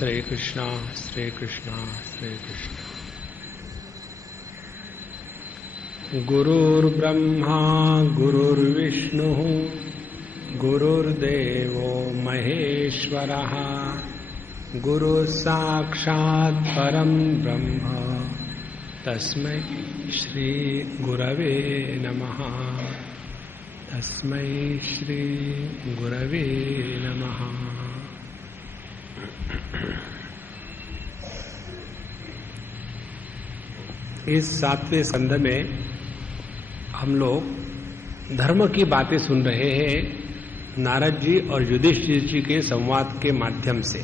श्री कृष्णा श्री कृष्णा श्री कृष्णा। गुरुर्ब्रह्मा गुरुर्विष्णु गुरुर्देवो महेश्वरः गुरुसाक्षात् परं ब्रह्म तस्मै श्री गुरवे नमः। तस्मै श्री गुरवे नमः। इस 7वें स्कंध में हम लोग धर्म की बातें सुन रहे हैं नारद जी और युधिष्ठिर जी के संवाद के माध्यम से।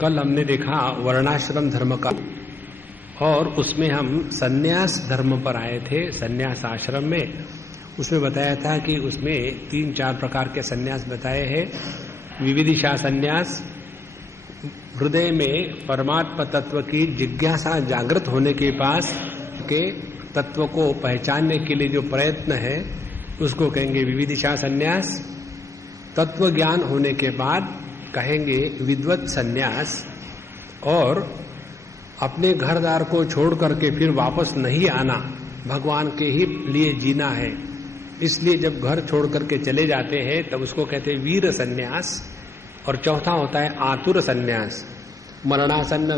कल हमने देखा वर्णाश्रम धर्म का और उसमें हम सन्यास धर्म पर आए थे। सन्यास आश्रम में उसमें बताया था कि उसमें 3-4 प्रकार के सन्यास बताए हैं। विविदिशा सन्यास, हृदय में परमात्मा तत्व की जिज्ञासा जागृत होने के पास के तत्व को पहचानने के लिए जो प्रयत्न है उसको कहेंगे विविदिशा सन्यास। तत्व ज्ञान होने के बाद कहेंगे विद्वत सन्यास। और अपने घर द्वार को छोड़ करके फिर वापस नहीं आना, भगवान के ही लिए जीना है, इसलिए जब घर छोड़ करके चले जाते हैं तब उसको कहते हैं वीर सन्यास। और चौथा होता है आतुर सन्यास। मरणासन्न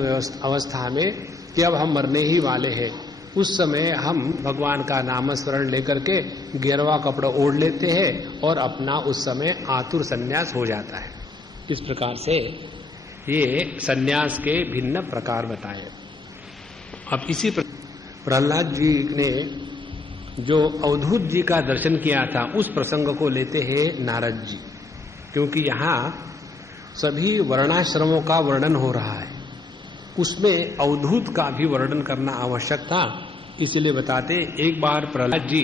अवस्था में कि अब हम मरने ही वाले हैं, उस समय हम भगवान का नाम स्मरण लेकर के गेरवा कपड़ा ओढ़ लेते हैं और अपना उस समय आतुर सन्यास हो जाता है। इस प्रकार से ये सन्यास के भिन्न प्रकार बताए। अब इसी प्रहलाद जी ने जो अवधूत जी का दर्शन किया था उस प्रसंग को लेते हैं नारद जी, क्योंकि यहाँ सभी वर्णाश्रमों का वर्णन हो रहा है, उसमें अवधूत का भी वर्णन करना आवश्यक था। इसलिए बताते, एक बार प्रहलाद जी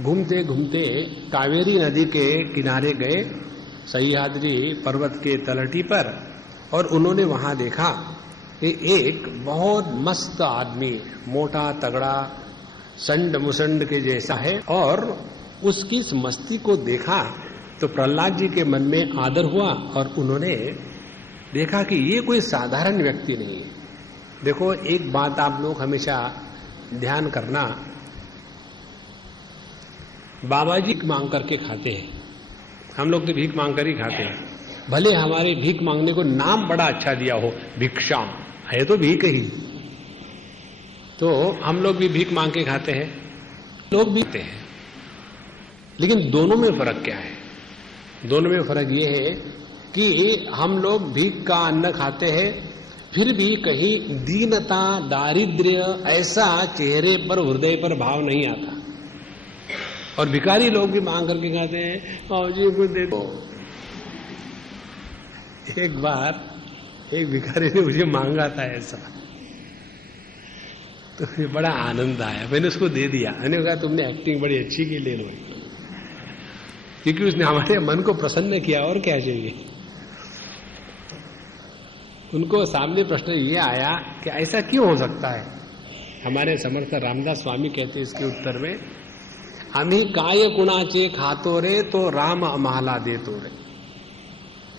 घूमते घूमते कावेरी नदी के किनारे गए, सह्याद्री पर्वत के तलहटी पर, और उन्होंने वहां देखा कि एक बहुत मस्त आदमी, मोटा तगड़ा, संड मुसंड के जैसा है, और उसकी इस मस्ती को देखा तो प्रहलाद जी के मन में आदर हुआ और उन्होंने देखा कि ये कोई साधारण व्यक्ति नहीं है। देखो, एक बात आप लोग हमेशा ध्यान करना, बाबा जी मांग करके खाते हैं, हम लोग तो भीख मांग कर ही खाते हैं, भले हमारे भीख मांगने को नाम बड़ा अच्छा दिया हो, भिक्षा है तो भीख ही, तो हम लोग भी भीख मांग के खाते हैं, लोग भी खाते हैं। लेकिन दोनों में फर्क क्या है? दोनों में फर्क ये है कि हम लोग भीख का अन्न खाते हैं, फिर भी कहीं दीनता, दारिद्र्य ऐसा चेहरे पर, हृदय पर भाव नहीं आता। और भिखारी लोग भी मांग करके खाते हैं, आओ जी कुछ दे दो। एक बार एक भिखारी ने मुझे मांगा था ऐसा, तो मुझे बड़ा आनंद आया, मैंने उसको दे दिया। मैंने कहा तुमने एक्टिंग बड़ी अच्छी की, ले लो, क्योंकि उसने हमारे मन को प्रसन्न किया, और क्या चाहिए। उनको सामने प्रश्न ये आया कि ऐसा क्यों हो सकता है। हमारे समर्थ रामदास स्वामी कहते हैं इसके उत्तर में, हमी काय कुणाचे खातो रे तो राम अमाला दे तो रे।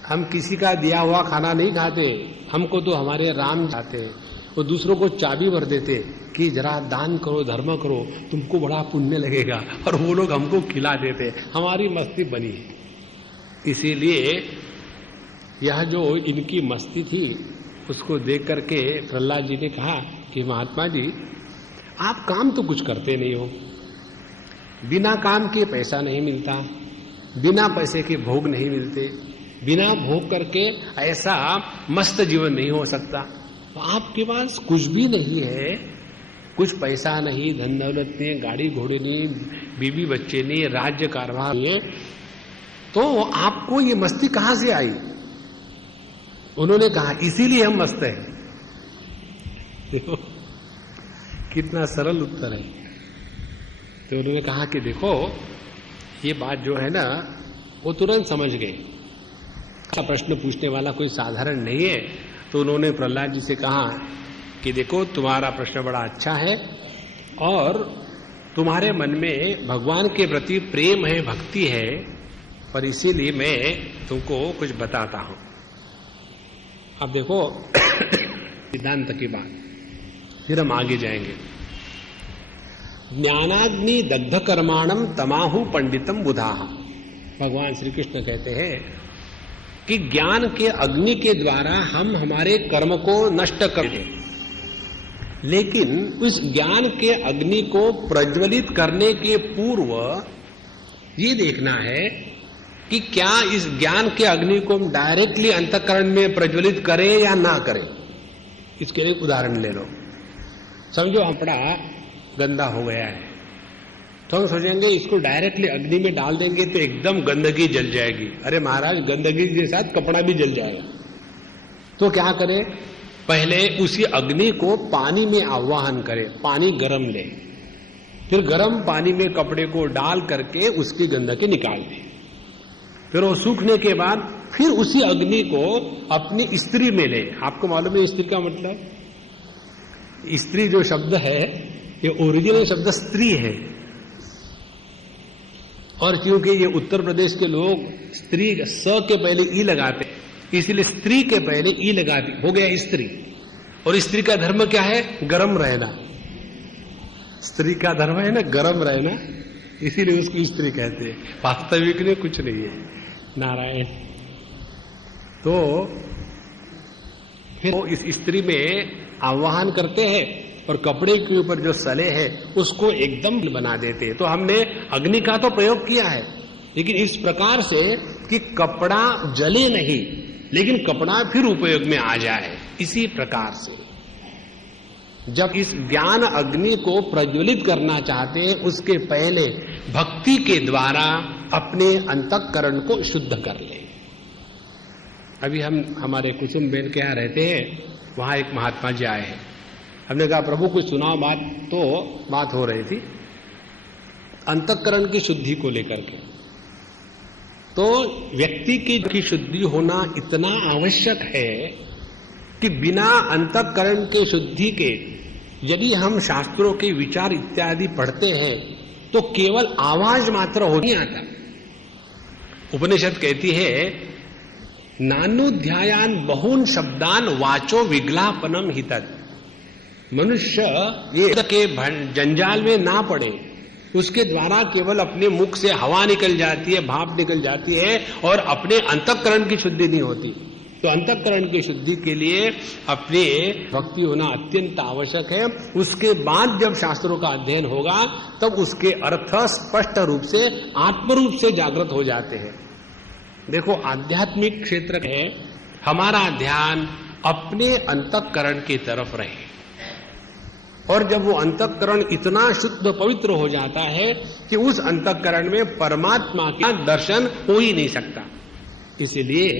हम किसी का दिया हुआ खाना नहीं खाते, हमको तो हमारे राम चाहते हैं। वो दूसरों को चाबी भर देते कि जरा दान करो, धर्म करो, तुमको बड़ा पुण्य लगेगा, और वो लोग हमको खिला देते। हमारी मस्ती बनी है। इसीलिए यह जो इनकी मस्ती थी उसको देख करके प्रहलाद जी ने कहा कि महात्मा जी, आप काम तो कुछ करते नहीं हो, बिना काम के पैसा नहीं मिलता, बिना पैसे के भोग नहीं मिलते, बिना भोग करके ऐसा मस्त जीवन नहीं हो सकता। तो आपके पास कुछ भी नहीं है, कुछ पैसा नहीं, धन दौलत नहीं, गाड़ी घोड़े नहीं, बीवी बच्चे नहीं, राज्य कारभार नहीं, तो आपको ये मस्ती कहां से आई? उन्होंने कहा इसीलिए हम मस्त हैं। देखो कितना सरल उत्तर है। तो उन्होंने कहा कि देखो ये बात जो है ना, वो तुरंत समझ गए, अच्छा प्रश्न पूछने वाला कोई साधारण नहीं है। तो उन्होंने प्रहलाद जी से कहा कि देखो तुम्हारा प्रश्न बड़ा अच्छा है और तुम्हारे मन में भगवान के प्रति प्रेम है, भक्ति है, पर इसीलिए मैं तुमको कुछ बताता हूं। अब देखो सिद्धांत की बात, फिर हम आगे जाएंगे। ज्ञानाग्नि दग्ध कर्माणम तमाहु पंडितम बुधाहा। भगवान श्री कृष्ण कहते हैं कि ज्ञान के अग्नि के द्वारा हम हमारे कर्म को नष्ट कर दें, लेकिन उस ज्ञान के अग्नि को प्रज्वलित करने के पूर्व ये देखना है कि क्या इस ज्ञान के अग्नि को हम डायरेक्टली अंतःकरण में प्रज्वलित करें या ना करें। इसके लिए उदाहरण ले लो। समझो कपड़ा गंदा हो गया है, तो हम सोचेंगे इसको डायरेक्टली अग्नि में डाल देंगे तो एकदम गंदगी जल जाएगी। अरे महाराज, गंदगी के साथ कपड़ा भी जल जाएगा। तो क्या करें, पहले उसी अग्नि को पानी में आवाहन करें, पानी गर्म ले, फिर गर्म पानी में कपड़े को डाल करके उसकी गंदगी निकाल दें। फिर वो सूखने के बाद फिर उसी अग्नि को अपनी स्त्री में ले। आपको मालूम है स्त्री का मतलब? स्त्री जो शब्द है ये ओरिजिनल शब्द स्त्री है, और क्योंकि ये उत्तर प्रदेश के लोग स्त्री स के पहले ई लगाते, इसलिए स्त्री के पहले ई लगाते, हो गया स्त्री। और स्त्री का धर्म क्या है? गरम रहना। स्त्री का धर्म है ना गरम रहना, इसीलिए उसको स्त्री कहते हैं। वास्तविक में कुछ नहीं है। नारायण। तो फिर वो इस स्त्री में आवाहन करते हैं और कपड़े के ऊपर जो सले है उसको एकदम बना देते हैं। तो हमने अग्नि का तो प्रयोग किया है, लेकिन इस प्रकार से कि कपड़ा जले नहीं, लेकिन कपड़ा फिर उपयोग में आ जाए। इसी प्रकार से जब इस ज्ञान अग्नि को प्रज्वलित करना चाहते हैं, उसके पहले भक्ति के द्वारा अपने अंतःकरण को शुद्ध कर ले। अभी हम हमारे कुसुम बेन के यहाँ रहते हैं, वहां एक महात्मा जी आए हैं। हमने कहा प्रभु कुछ सुनाओ बात। तो बात हो रही थी अंतःकरण की शुद्धि को लेकर के। तो व्यक्ति की शुद्धि होना इतना आवश्यक है कि बिना अंतःकरण के शुद्धि के यदि हम शास्त्रों के विचार इत्यादि पढ़ते हैं तो केवल आवाज मात्र हो नहीं आता। उपनिषद कहती है नानुध्यायान बहून शब्दान वाचो विग्लापनम हितत्। मनुष्य ये के जंजाल में ना पड़े, उसके द्वारा केवल अपने मुख से हवा निकल जाती है, भाप निकल जाती है, और अपने अंतःकरण की शुद्धि नहीं होती। तो अंतःकरण की शुद्धि के लिए अपने भक्ति होना अत्यंत आवश्यक है। उसके बाद जब शास्त्रों का अध्ययन होगा तब उसके अर्थ स्पष्ट रूप से आत्मरूप से जागृत हो जाते हैं। देखो आध्यात्मिक क्षेत्र है, हमारा ध्यान अपने अंतःकरण की तरफ रहे, और जब वो अंतःकरण इतना शुद्ध पवित्र हो जाता है कि उस अंतःकरण में परमात्मा का दर्शन हो ही नहीं सकता। इसलिए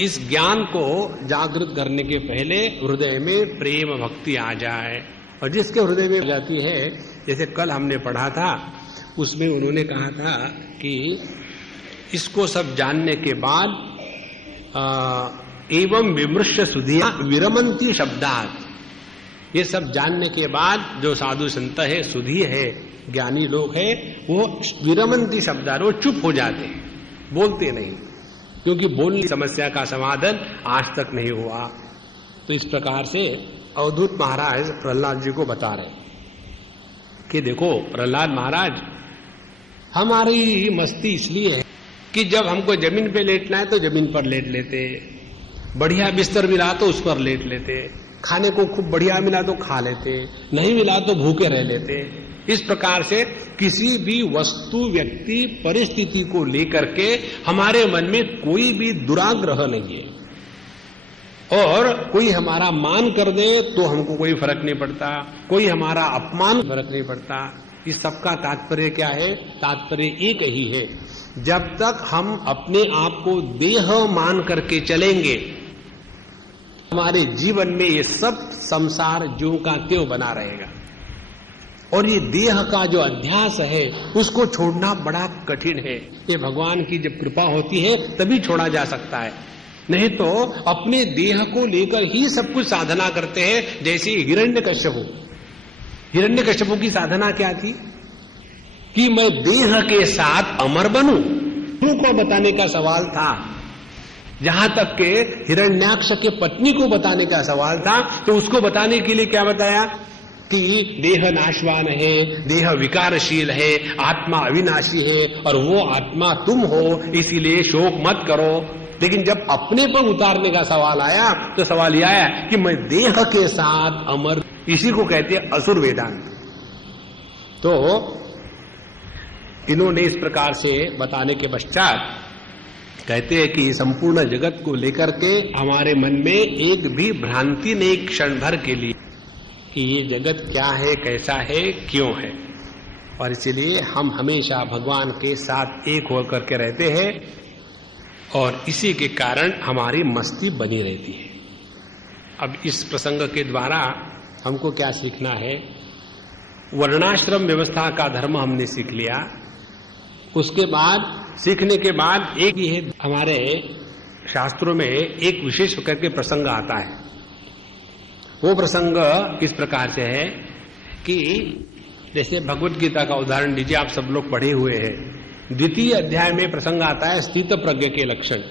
इस ज्ञान को जागृत करने के पहले हृदय में प्रेम भक्ति आ जाए, और जिसके हृदय में जाती है, जैसे कल हमने पढ़ा था उसमें उन्होंने कहा था कि इसको सब जानने के बाद एवं विमृश्य सुधिया विरमंती शब्दात, ये सब जानने के बाद जो साधु संत है, सुधी है, ज्ञानी लोग है, वो विरमंती शब्दात, वो चुप हो जाते हैं, बोलते नहीं, क्योंकि बोलने की समस्या का समाधान आज तक नहीं हुआ। तो इस प्रकार से अवधूत महाराज प्रहलाद जी को बता रहे कि देखो प्रहलाद महाराज, हमारी मस्ती इसलिए है कि जब हमको जमीन पे लेटना है तो जमीन पर लेट लेते, बढ़िया बिस्तर मिला तो उस पर लेट लेते, खाने को खूब बढ़िया मिला तो खा लेते, नहीं मिला तो भूखे रह लेते। इस प्रकार से किसी भी वस्तु, व्यक्ति, परिस्थिति को लेकर के हमारे मन में कोई भी दुराग्रह नहीं है, और कोई हमारा मान कर दे तो हमको कोई फर्क नहीं पड़ता, कोई हमारा अपमान फर्क नहीं पड़ता। इस सबका तात्पर्य क्या है? तात्पर्य एक ही है, जब तक हम अपने आप को देह मान करके चलेंगे, हमारे जीवन में ये सब संसार ज्यों का त्यों बना रहेगा। और ये देह का जो अध्यास है उसको छोड़ना बड़ा कठिन है। ये भगवान की जब कृपा होती है तभी छोड़ा जा सकता है, नहीं तो अपने देह को लेकर ही सब कुछ साधना करते हैं। जैसे हिरण्यकश्यपु की साधना क्या थी कि मैं देह के साथ अमर बनूं। को बताने का सवाल था जहां तक के हिरण्याक्ष के पत्नी को बताने का सवाल था, तो उसको बताने के लिए क्या बताया कि देह नाशवान है, देह विकारशील है, आत्मा अविनाशी है और वो आत्मा तुम हो, इसीलिए शोक मत करो। लेकिन जब अपने पर उतारने का सवाल आया तो सवाल यह आया कि मैं देह के साथ अमर, इसी को कहते हैं असुर वेदांत। तो इन्होंने इस प्रकार से बताने के पश्चात कहते हैं कि संपूर्ण जगत को लेकर के हमारे मन में एक भी भ्रांति नहीं क्षण भर के लिए कि ये जगत क्या है, कैसा है, क्यों है, और इसलिए हम हमेशा भगवान के साथ एक होकर के रहते हैं और इसी के कारण हमारी मस्ती बनी रहती है। अब इस प्रसंग के द्वारा हमको क्या सीखना है? वर्णाश्रम व्यवस्था का धर्म हमने सीख लिया। उसके बाद सीखने के बाद एक ये हमारे शास्त्रों में एक विशेष करके प्रसंग आता है। वो प्रसंग इस प्रकार से है कि जैसे भगवत गीता का उदाहरण लीजिए, आप सब लोग पढ़े हुए हैं। द्वितीय अध्याय में प्रसंग आता है स्थित प्रज्ञ के लक्षण।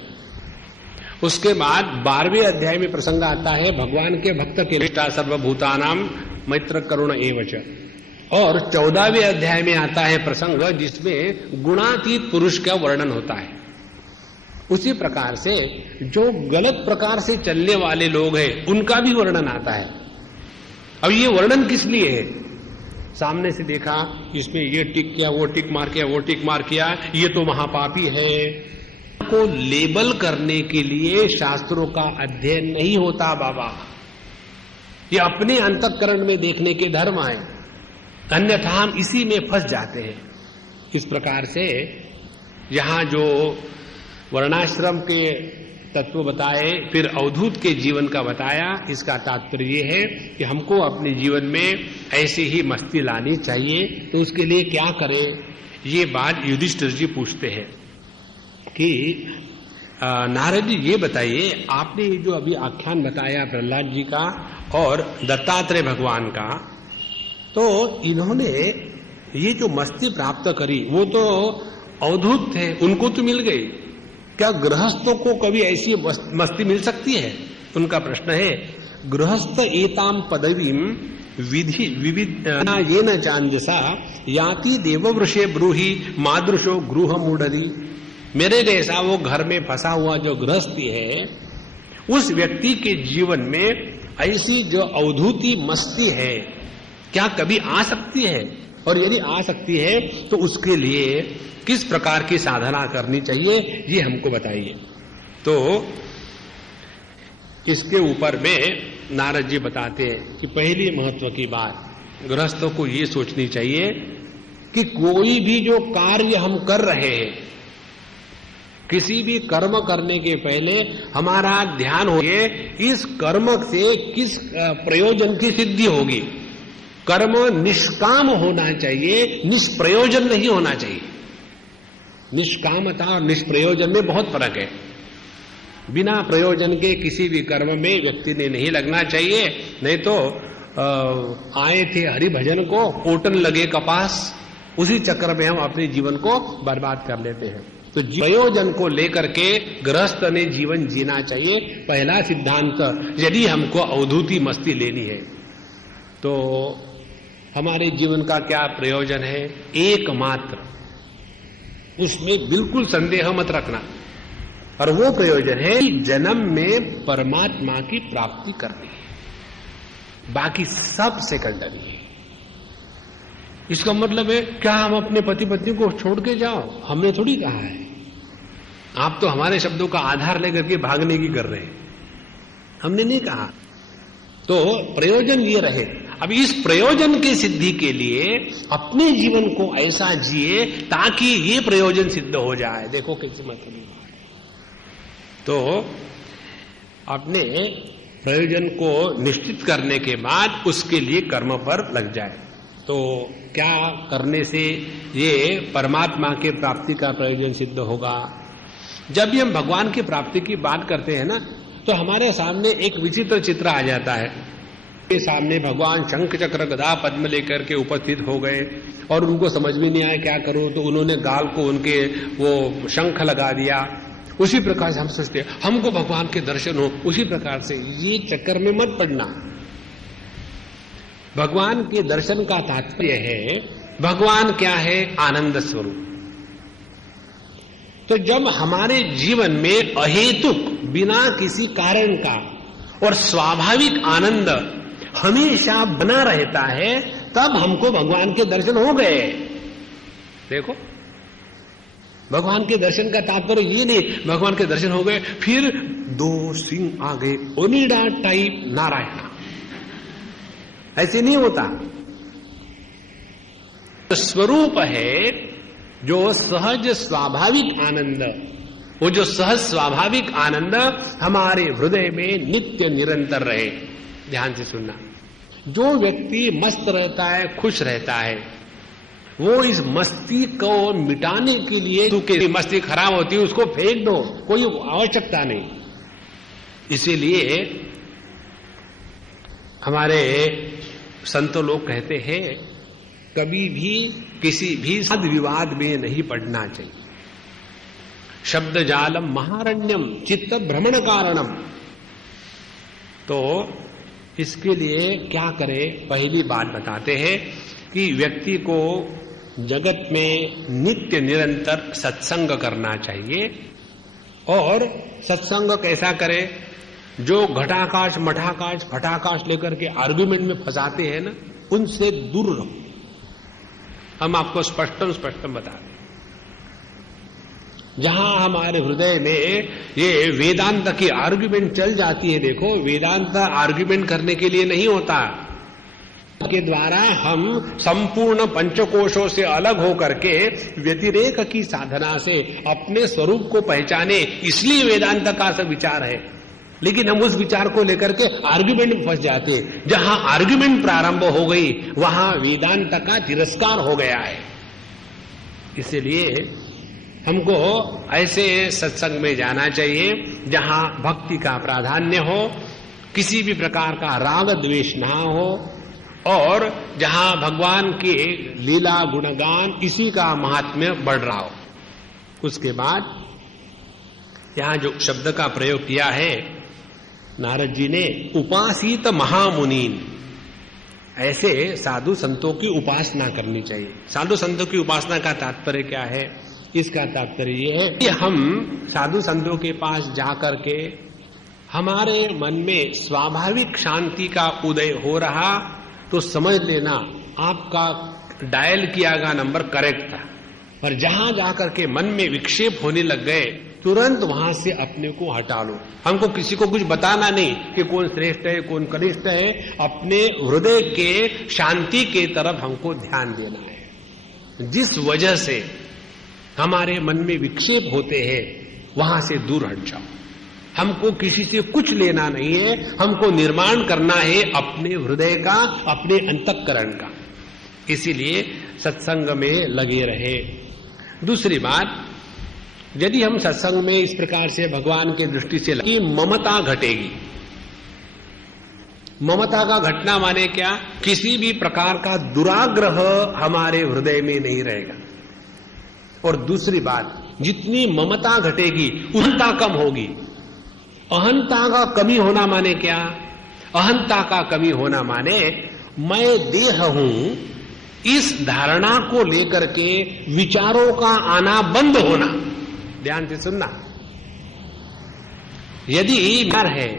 उसके बाद 12वें अध्याय में प्रसंग आता है भगवान के भक्त के निष्ठा सर्वभूतानाम मैत्र करुण एवच, और 14वें अध्याय में आता है प्रसंग जिसमें गुणातीत पुरुष का वर्णन होता है। उसी प्रकार से जो गलत प्रकार से चलने वाले लोग हैं उनका भी वर्णन आता है। अब ये वर्णन किस लिए है? सामने से देखा, इसमें ये टिक किया, वो टिक मार किया, वो टिक मार किया, ये तो महापापी है, को लेबल करने के लिए शास्त्रों का अध्ययन नहीं होता बाबा। ये अपने अंतःकरण में देखने के धर्म है, अन्यथा हम इसी में फंस जाते हैं। इस प्रकार से यहां जो वर्णाश्रम के तत्व बताए, फिर अवधूत के जीवन का बताया, इसका तात्पर्य ये है कि हमको अपने जीवन में ऐसी ही मस्ती लानी चाहिए। तो उसके लिए क्या करें? ये बात युधिष्ठिर जी पूछते हैं कि नारद जी ये बताइए, आपने ये जो अभी आख्यान बताया प्रहलाद जी का और दत्तात्रेय भगवान का, तो इन्होंने ये जो मस्ती प्राप्त करी वो तो अवधूत थे, उनको तो मिल गई, क्या गृहस्थों को कभी ऐसी मस्ती मिल सकती है? उनका प्रश्न है। गृहस्थ एताम पदवीम विधि विविध ये न चांजसा याति देववृषे ब्रूहि मादृशो गृह मूढ़री। मेरे जैसा वो घर में फंसा हुआ जो गृहस्थी है, उस व्यक्ति के जीवन में ऐसी जो अवधूती मस्ती है क्या कभी आ सकती है? और यदि आ सकती है तो उसके लिए किस प्रकार की साधना करनी चाहिए, ये हमको बताइए। तो इसके ऊपर में नारद जी बताते हैं कि पहली महत्व की बात गृहस्थों को ये सोचनी चाहिए कि कोई भी जो कार्य हम कर रहे हैं, किसी भी कर्म करने के पहले हमारा ध्यान हो इस कर्म से किस प्रयोजन की सिद्धि होगी। कर्म निष्काम होना चाहिए, निष्प्रयोजन नहीं होना चाहिए। निष्कामता और निष्प्रयोजन में बहुत फर्क है। बिना प्रयोजन के किसी भी कर्म में व्यक्ति ने नहीं लगना चाहिए, नहीं तो आए थे हरि भजन को, ओटन लगे कपास, उसी चक्कर में हम अपने जीवन को बर्बाद कर लेते हैं। तो प्रयोजन को लेकर के गृहस्थ ने जीवन जीना चाहिए। पहला सिद्धांत, यदि हमको अवधूती मस्ती लेनी है तो हमारे जीवन का क्या प्रयोजन है? एकमात्र, उसमें बिल्कुल संदेह मत रखना, और वो प्रयोजन है कि जन्म में परमात्मा की प्राप्ति करनी है, बाकी सब सेकेंडरी है। इसका मतलब है क्या हम अपने पति पत्नी को छोड़ के जाओ? हमने थोड़ी कहा है। आप तो हमारे शब्दों का आधार लेकर के भागने की कर रहे हैं, हमने नहीं कहा। तो प्रयोजन ये रहे। अब इस प्रयोजन की सिद्धि के लिए अपने जीवन को ऐसा जिए ताकि ये प्रयोजन सिद्ध हो जाए। देखो कैसी मतलब। तो अपने प्रयोजन को निश्चित करने के बाद उसके लिए कर्म पर लग जाए। तो क्या करने से ये परमात्मा के प्राप्ति का प्रयोजन सिद्ध होगा? जब भी हम भगवान की प्राप्ति की बात करते हैं ना, तो हमारे सामने एक विचित्र चित्र आ जाता है। के सामने भगवान शंख चक्र गदा पद्म लेकर के उपस्थित हो गए और उनको समझ में नहीं आया क्या करो, तो उन्होंने गाल को उनके वो शंख लगा दिया उसी प्रकार से हम सोचते हैं हमको भगवान के दर्शन हो, उसी प्रकार से ये चक्कर में मत पड़ना। भगवान के दर्शन का तात्पर्य है, भगवान क्या है? आनंद स्वरूप। तो जब हमारे जीवन में अहेतुक, बिना किसी कारण का और स्वाभाविक आनंद हमेशा बना रहता है, तब हमको भगवान के दर्शन हो गए। देखो, भगवान के दर्शन का तात्पर्य ये नहीं भगवान के दर्शन हो गए फिर 2 सिंह आ गए, ओनिडा टाइप नारायण, ऐसे नहीं होता। तो स्वरूप है जो सहज स्वाभाविक आनंद, वो जो सहज स्वाभाविक आनंद हमारे हृदय में नित्य निरंतर रहे। ध्यान से सुनना, जो व्यक्ति मस्त रहता है, खुश रहता है, वो इस मस्ती को मिटाने के लिए, क्योंकि मस्ती खराब होती है उसको फेंक दो, कोई आवश्यकता नहीं। इसीलिए हमारे संत लोग कहते हैं कभी भी किसी भी वाद विवाद में नहीं पड़ना चाहिए। शब्द जालम महारण्यम चित्त भ्रमण कारणम। तो इसके लिए क्या करें? पहली बात बताते हैं कि व्यक्ति को जगत में नित्य निरंतर सत्संग करना चाहिए। और सत्संग कैसा करे? जो घटाकाश मठाकाश फटाकाश लेकर के आर्गुमेंट में फंसाते हैं ना, उनसे दूर रहो। हम आपको स्पष्टम बता दें, जहां हमारे हृदय में ये वेदांत की आर्गुमेंट चल जाती है। देखो, वेदांत आर्गुमेंट करने के लिए नहीं होता, के द्वारा हम संपूर्ण पंचकोशों से अलग होकर के व्यतिरेक की साधना से अपने स्वरूप को पहचाने, इसलिए वेदांत का सब विचार है। लेकिन हम उस विचार को लेकर के आर्गुमेंट में फंस जाते हैं। जहां आर्गुमेंट प्रारंभ हो गई वहां वेदांत का तिरस्कार हो गया है। इसलिए हमको ऐसे सत्संग में जाना चाहिए जहां भक्ति का प्राधान्य हो, किसी भी प्रकार का राग द्वेष ना हो, और जहां भगवान के लीला गुणगान इसी का महात्म्य बढ़ रहा हो। उसके बाद यहां जो शब्द का प्रयोग किया है नारद जी ने, उपासित महामुनीन, ऐसे साधु संतों की उपासना करनी चाहिए। साधु संतों की उपासना का तात्पर्य क्या है? इसका तात्पर्य यह है कि हम साधु संतों के पास जाकर के हमारे मन में स्वाभाविक शांति का उदय हो रहा तो समझ लेना आपका डायल किया गया नंबर करेक्ट था। और जहां जाकर के मन में विक्षेप होने लग गए, तुरंत वहां से अपने को हटा लो। हमको किसी को कुछ बताना नहीं कि कौन श्रेष्ठ है कौन कनिष्ठ है, अपने हृदय के शांति के तरफ हमको ध्यान देना है। जिस वजह से हमारे मन में विक्षेप होते हैं वहां से दूर हट जाओ। हमको किसी से कुछ लेना नहीं है, हमको निर्माण करना है अपने हृदय का, अपने अंतःकरण का। इसीलिए सत्संग में लगे रहे। दूसरी बात, यदि हम सत्संग में इस प्रकार से भगवान के दृष्टि से लगे, ममता घटेगी। ममता का घटना माने क्या? किसी भी प्रकार का दुराग्रह हमारे हृदय में नहीं रहेगा। और दूसरी बात, जितनी ममता घटेगी अहंता कम होगी। अहंता का कमी होना माने क्या? अहंता का कमी होना माने मैं देह हूं, इस धारणा को लेकर के विचारों का आना बंद होना। ध्यान से सुनना, यदि विचार है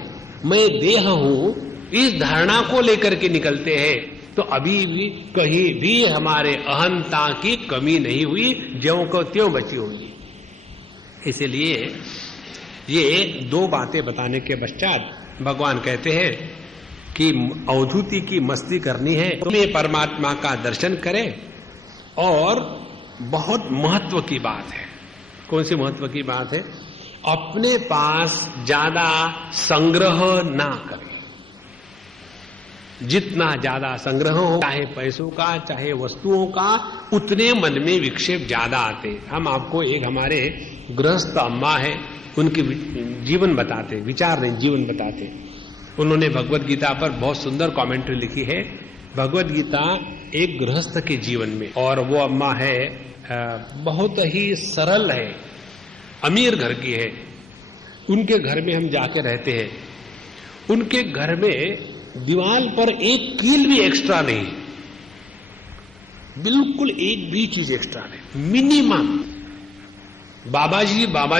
मैं देह हूं, इस धारणा को लेकर के निकलते हैं तो अभी भी कहीं भी हमारे अहंता की कमी नहीं हुई, ज्यों को त्यों बची हुई। इसलिए ये दो बातें बताने के पश्चात भगवान कहते हैं कि अवधूति की मस्ती करनी है, तुम्हें परमात्मा का दर्शन करें। और बहुत महत्व की बात है। कौन सी महत्व की बात है? अपने पास ज्यादा संग्रह ना करें। जितना ज्यादा संग्रह हो, चाहे पैसों का चाहे वस्तुओं का, उतने मन में विक्षेप ज्यादा आते। हम आपको एक हमारे गृहस्थ अम्मा है, उनके जीवन बताते, विचार नहीं जीवन बताते। उन्होंने भगवत गीता पर बहुत सुंदर कमेंट्री लिखी है। भगवत गीता एक गृहस्थ के जीवन में, और वो अम्मा है बहुत ही सरल है, अमीर घर की है, उनके घर में हम जाके रहते हैं, उनके घर में दीवार पर एक कील भी एक्स्ट्रा नहीं, बिल्कुल एक भी चीज एक्स्ट्रा नहीं, मिनिमम। बाबा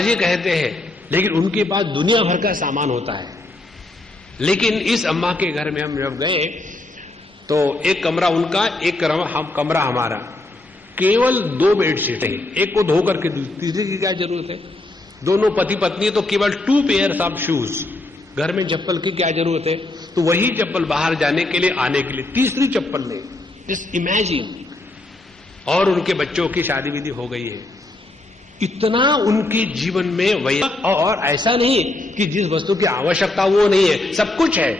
जी कहते हैं, लेकिन उनके पास दुनिया भर का सामान होता है। लेकिन इस अम्मा के घर में हम जब गए तो एक कमरा उनका, एक कमरा हमारा, केवल 2 बेडशीट है, एक को धो करके तीसरी की क्या जरूरत है? दोनों पति पत्नी तो केवल 2 पेयर्स ऑफ शूज, घर में चप्पल की क्या जरूरत है? तो वही चप्पल बाहर जाने के लिए, आने के लिए, तीसरी चप्पल नहीं। Just imagine. और उनके बच्चों की शादी विधि हो गई है। इतना उनके जीवन में वही, और ऐसा नहीं कि जिस वस्तु की आवश्यकता वो नहीं है, सब कुछ है।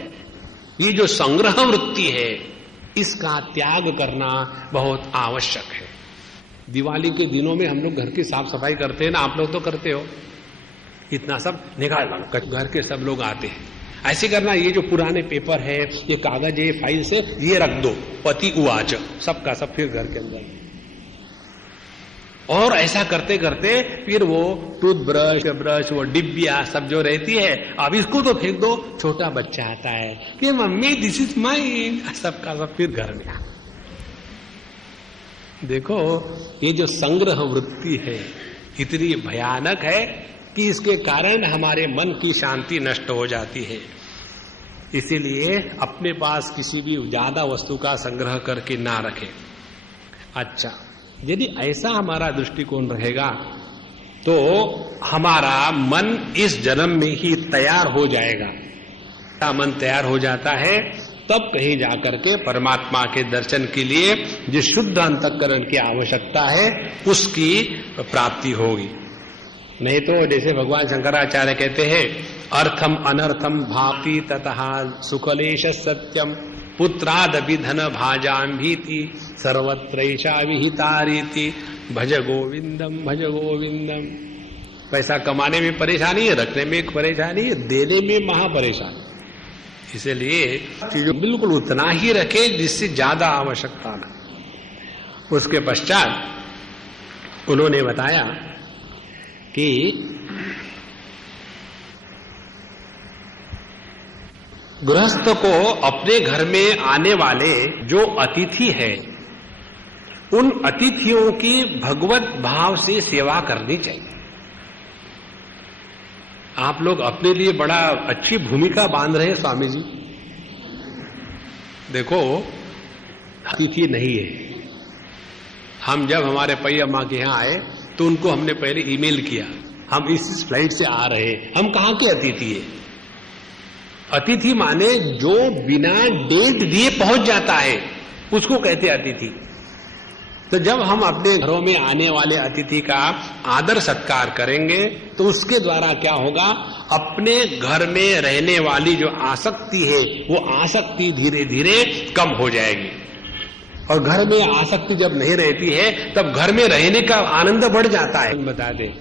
ये जो संग्रह वृत्ति है, इसका त्याग करना बहुत आवश्यक है। दिवाली के दिनों में हम लोग घर की साफ सफाई करते हैं ना, आप लोग तो करते हो, इतना सब निकालना, घर के सब लोग आते हैं, ऐसे करना। ये जो पुराने पेपर है, ये कागज, ये फाइल से ये रख दो, पति उवाच, सबका सब फिर घर के अंदर। और ऐसा करते करते फिर वो टूथब्रश, वो डिब्बिया सब जो रहती है, अब इसको तो फेंक दो। छोटा बच्चा आता है कि मम्मी दिस इज माइन, सबका सब फिर घर में। देखो ये जो संग्रह वृत्ति है इतनी भयानक है कि इसके कारण हमारे मन की शांति नष्ट हो जाती है। इसीलिए अपने पास किसी भी ज्यादा वस्तु का संग्रह करके ना रखें। अच्छा, यदि ऐसा हमारा दृष्टिकोण रहेगा तो हमारा मन इस जन्म में ही तैयार हो जाएगा। मन तैयार हो जाता है तब कहीं जाकर के परमात्मा के दर्शन के लिए जिस शुद्ध अंतःकरण की आवश्यकता है उसकी प्राप्ति होगी। नहीं तो जैसे भगवान शंकराचार्य कहते हैं, अर्थम अनर्थम भाति ततः सुकलेश सत्यम पुत्रादपि धन भाजाम भीति सर्वत्रैषा विहिता रीति भज गोविंदम भज गोविंदम। पैसा कमाने में परेशानी है, रखने में एक परेशानी है, देने में महापरेशानी। इसलिए चीजों बिल्कुल उतना ही रखे जिससे ज्यादा आवश्यकता न। उसके पश्चात उन्होंने बताया कि गृहस्थ को अपने घर में आने वाले जो अतिथि है, उन अतिथियों की भगवत भाव से सेवा करनी चाहिए। आप लोग अपने लिए बड़ा अच्छी भूमिका बांध रहे हैं स्वामी जी। देखो अतिथि नहीं है। हम जब हमारे पै अम्मा के यहाँ आए तो उनको हमने पहले ईमेल किया, हम इस फ्लाइट से आ रहे हैं। हम कहाँ के अतिथि है? अतिथि माने जो बिना डेट दिए पहुंच जाता है, उसको कहते अतिथि। तो जब हम अपने घरों में आने वाले अतिथि का आदर सत्कार करेंगे तो उसके द्वारा क्या होगा, अपने घर में रहने वाली जो आसक्ति है वो आसक्ति धीरे धीरे कम हो जाएगी। और घर में आसक्ति जब नहीं रहती है तब घर में रहने का आनंद बढ़ जाता है। बता दें,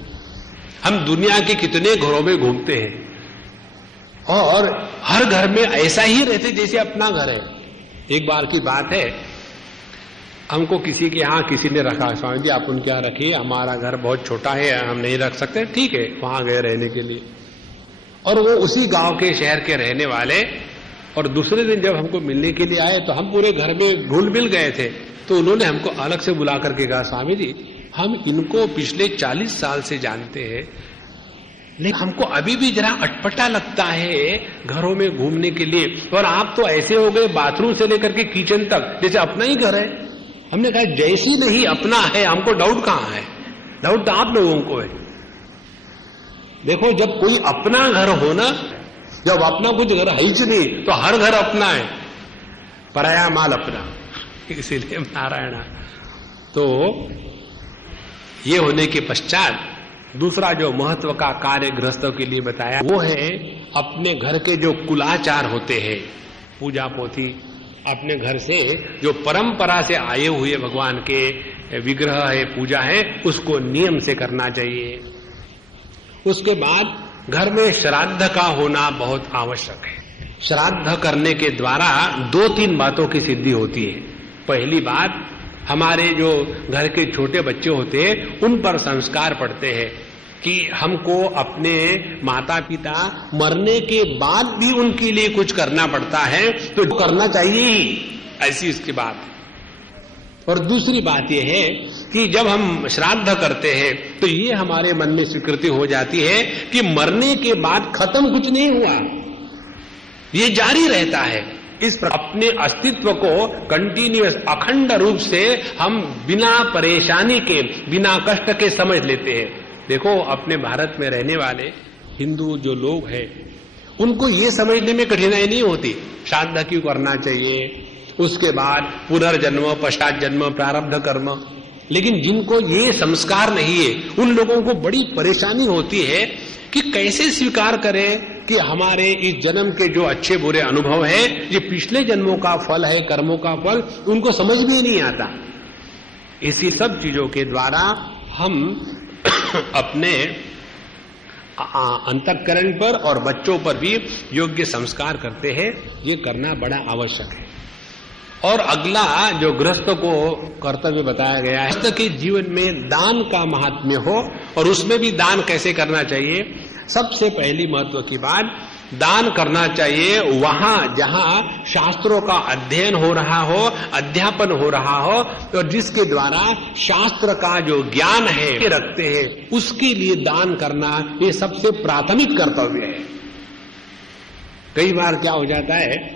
हम दुनिया के कितने घरों में घूमते हैं और हर घर में ऐसा ही रहते जैसे अपना घर है। एक बार की बात है, हमको किसी के यहाँ किसी ने रखा, स्वामी जी आप उनके यहाँ रखिए, हमारा घर बहुत छोटा है, हम नहीं रख सकते। ठीक है, वहां गए रहने के लिए। और वो उसी गांव के शहर के रहने वाले, और दूसरे दिन जब हमको मिलने के लिए आए तो हम पूरे घर में घुल मिल गए थे। तो उन्होंने हमको अलग से बुला करके कहा, स्वामी जी हम इनको पिछले 40 साल से जानते हैं, लेकिन हमको अभी भी जरा अटपटा लगता है घरों में घूमने के लिए, और आप तो ऐसे हो गए बाथरूम से लेकर के किचन तक जैसे अपना ही घर है। हमने कहा जैसी नहीं अपना है, हमको डाउट कहां है? डाउट तो आप लोगों को है। देखो जब कोई अपना घर हो ना, जब अपना कुछ घर है ही नहीं तो हर घर अपना है, पराया माल अपना। इसीलिए नारायण। तो ये होने के पश्चात दूसरा जो महत्व का कार्य गृहस्थों के लिए बताया वो है अपने घर के जो कुलाचार होते हैं, पूजा पोथी, अपने घर से जो परंपरा से आए हुए भगवान के विग्रह है, पूजा है, उसको नियम से करना चाहिए। उसके बाद घर में श्राद्ध का होना बहुत आवश्यक है। श्राद्ध करने के द्वारा 2-3 बातों की सिद्धि होती है। पहली बात, हमारे जो घर के छोटे बच्चे होते हैं उन पर संस्कार पड़ते हैं। कि हमको अपने माता पिता मरने के बाद भी उनके लिए कुछ करना पड़ता है तो करना चाहिए ही, ऐसी इसकी बात है। और दूसरी बात यह है कि जब हम श्राद्ध करते हैं तो ये हमारे मन में स्वीकृति हो जाती है कि मरने के बाद खत्म कुछ नहीं हुआ, ये जारी रहता है। इस प्रकार अपने अस्तित्व को कंटिन्यूअस अखंड रूप से हम बिना परेशानी के, बिना कष्ट के समझ लेते हैं। देखो, अपने भारत में रहने वाले हिंदू जो लोग हैं उनको ये समझने में कठिनाई नहीं होती श्राद्ध क्यों करना चाहिए, उसके बाद पुनर्जन्म, पश्चात जन्म, प्रारब्ध कर्म। लेकिन जिनको ये संस्कार नहीं है उन लोगों को बड़ी परेशानी होती है कि कैसे स्वीकार करें कि हमारे इस जन्म के जो अच्छे बुरे अनुभव है ये पिछले जन्मों का फल है, कर्मों का फल, उनको समझ भी नहीं आता। इसी सब चीजों के द्वारा हम अपने अंतःकरण पर और बच्चों पर भी योग्य संस्कार करते हैं। ये करना बड़ा आवश्यक है। और अगला जो गृहस्थ को कर्तव्य बताया गया है, गृहस्थ के जीवन में दान का महात्म्य हो, और उसमें भी दान कैसे करना चाहिए। सबसे पहली महत्व की बात, दान करना चाहिए वहां जहां शास्त्रों का अध्ययन हो रहा हो, अध्यापन हो रहा हो, और जिसके द्वारा शास्त्र का जो ज्ञान है रखते हैं, उसके लिए दान करना ये सबसे प्राथमिक कर्तव्य है। कई बार क्या हो जाता है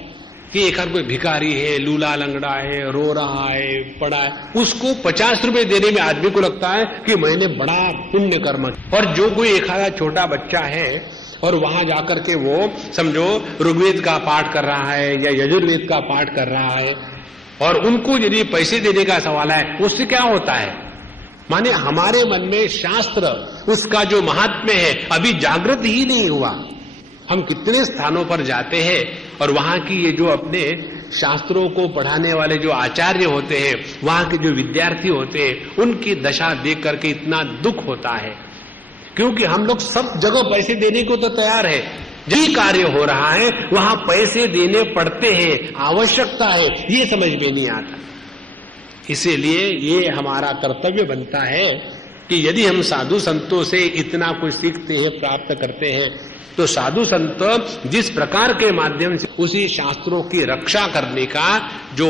कि एक कोई भिखारी है, लूला लंगड़ा है, रो रहा है, पड़ा है, उसको 50 रुपए देने में आदमी को लगता है कि मैंने बड़ा पुण्य कर्म। और जो कोई एक आधा छोटा बच्चा है और वहां जाकर के वो समझो ऋग्वेद का पाठ कर रहा है या यजुर्वेद का पाठ कर रहा है, और उनको यदि पैसे देने का सवाल है, उससे क्या होता है, माने हमारे मन में शास्त्र उसका जो महात्म्य है अभी जागृत ही नहीं हुआ। हम कितने स्थानों पर जाते हैं और वहां की ये जो अपने शास्त्रों को पढ़ाने वाले जो आचार्य होते हैं, वहां के जो विद्यार्थी होते हैं, उनकी दशा देख करके इतना दुख होता है। क्योंकि हम लोग सब जगह पैसे देने को तो तैयार है, जो कार्य हो रहा है वहां पैसे देने पड़ते हैं, आवश्यकता है, ये समझ में नहीं आता। इसीलिए ये हमारा कर्तव्य बनता है कि यदि हम साधु संतों से इतना कुछ सीखते हैं, प्राप्त करते हैं, तो साधु संत जिस प्रकार के माध्यम से उसी शास्त्रों की रक्षा करने का जो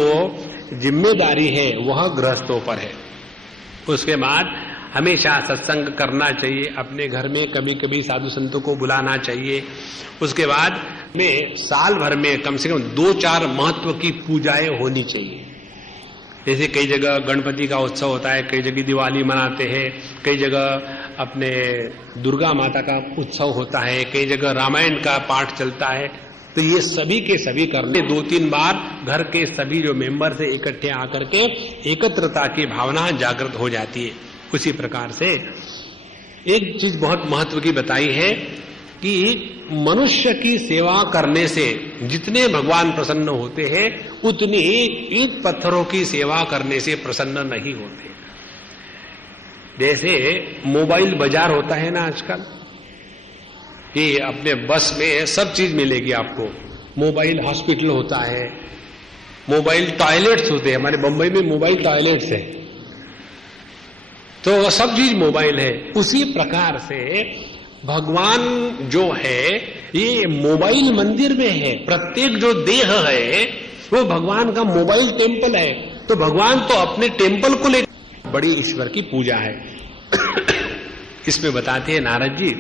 जिम्मेदारी है वह गृहस्थों पर है। उसके बाद हमेशा सत्संग करना चाहिए, अपने घर में कभी कभी साधु संतों को बुलाना चाहिए। उसके बाद में साल भर में कम से कम 2-4 महत्व की पूजाएं होनी चाहिए। जैसे कई जगह गणपति का उत्सव होता है, कई जगह दिवाली मनाते हैं, कई जगह अपने दुर्गा माता का उत्सव होता है, कई जगह रामायण का पाठ चलता है। तो ये सभी के सभी करने 2-3 बार घर के सभी जो मेंबर से इकट्ठे आकर के एकत्रता की भावना जागृत हो जाती है। उसी प्रकार से एक चीज बहुत महत्व की बताई है कि मनुष्य की सेवा करने से जितने भगवान प्रसन्न होते हैं उतनी ईंट पत्थरों की सेवा करने से प्रसन्न नहीं होते। जैसे मोबाइल बाजार होता है ना आजकल, कि अपने बस में सब चीज मिलेगी आपको, मोबाइल हॉस्पिटल होता है, मोबाइल टॉयलेट्स होते हैं, हमारे बंबई में मोबाइल टॉयलेट्स है, तो सब चीज मोबाइल है। उसी प्रकार से भगवान जो है ये मोबाइल मंदिर में है। प्रत्येक जो देह है वो भगवान का मोबाइल टेम्पल है। तो भगवान तो अपने टेम्पल को लेकर बड़ी ईश्वर की पूजा है। इसमें बताते हैं नारद जी,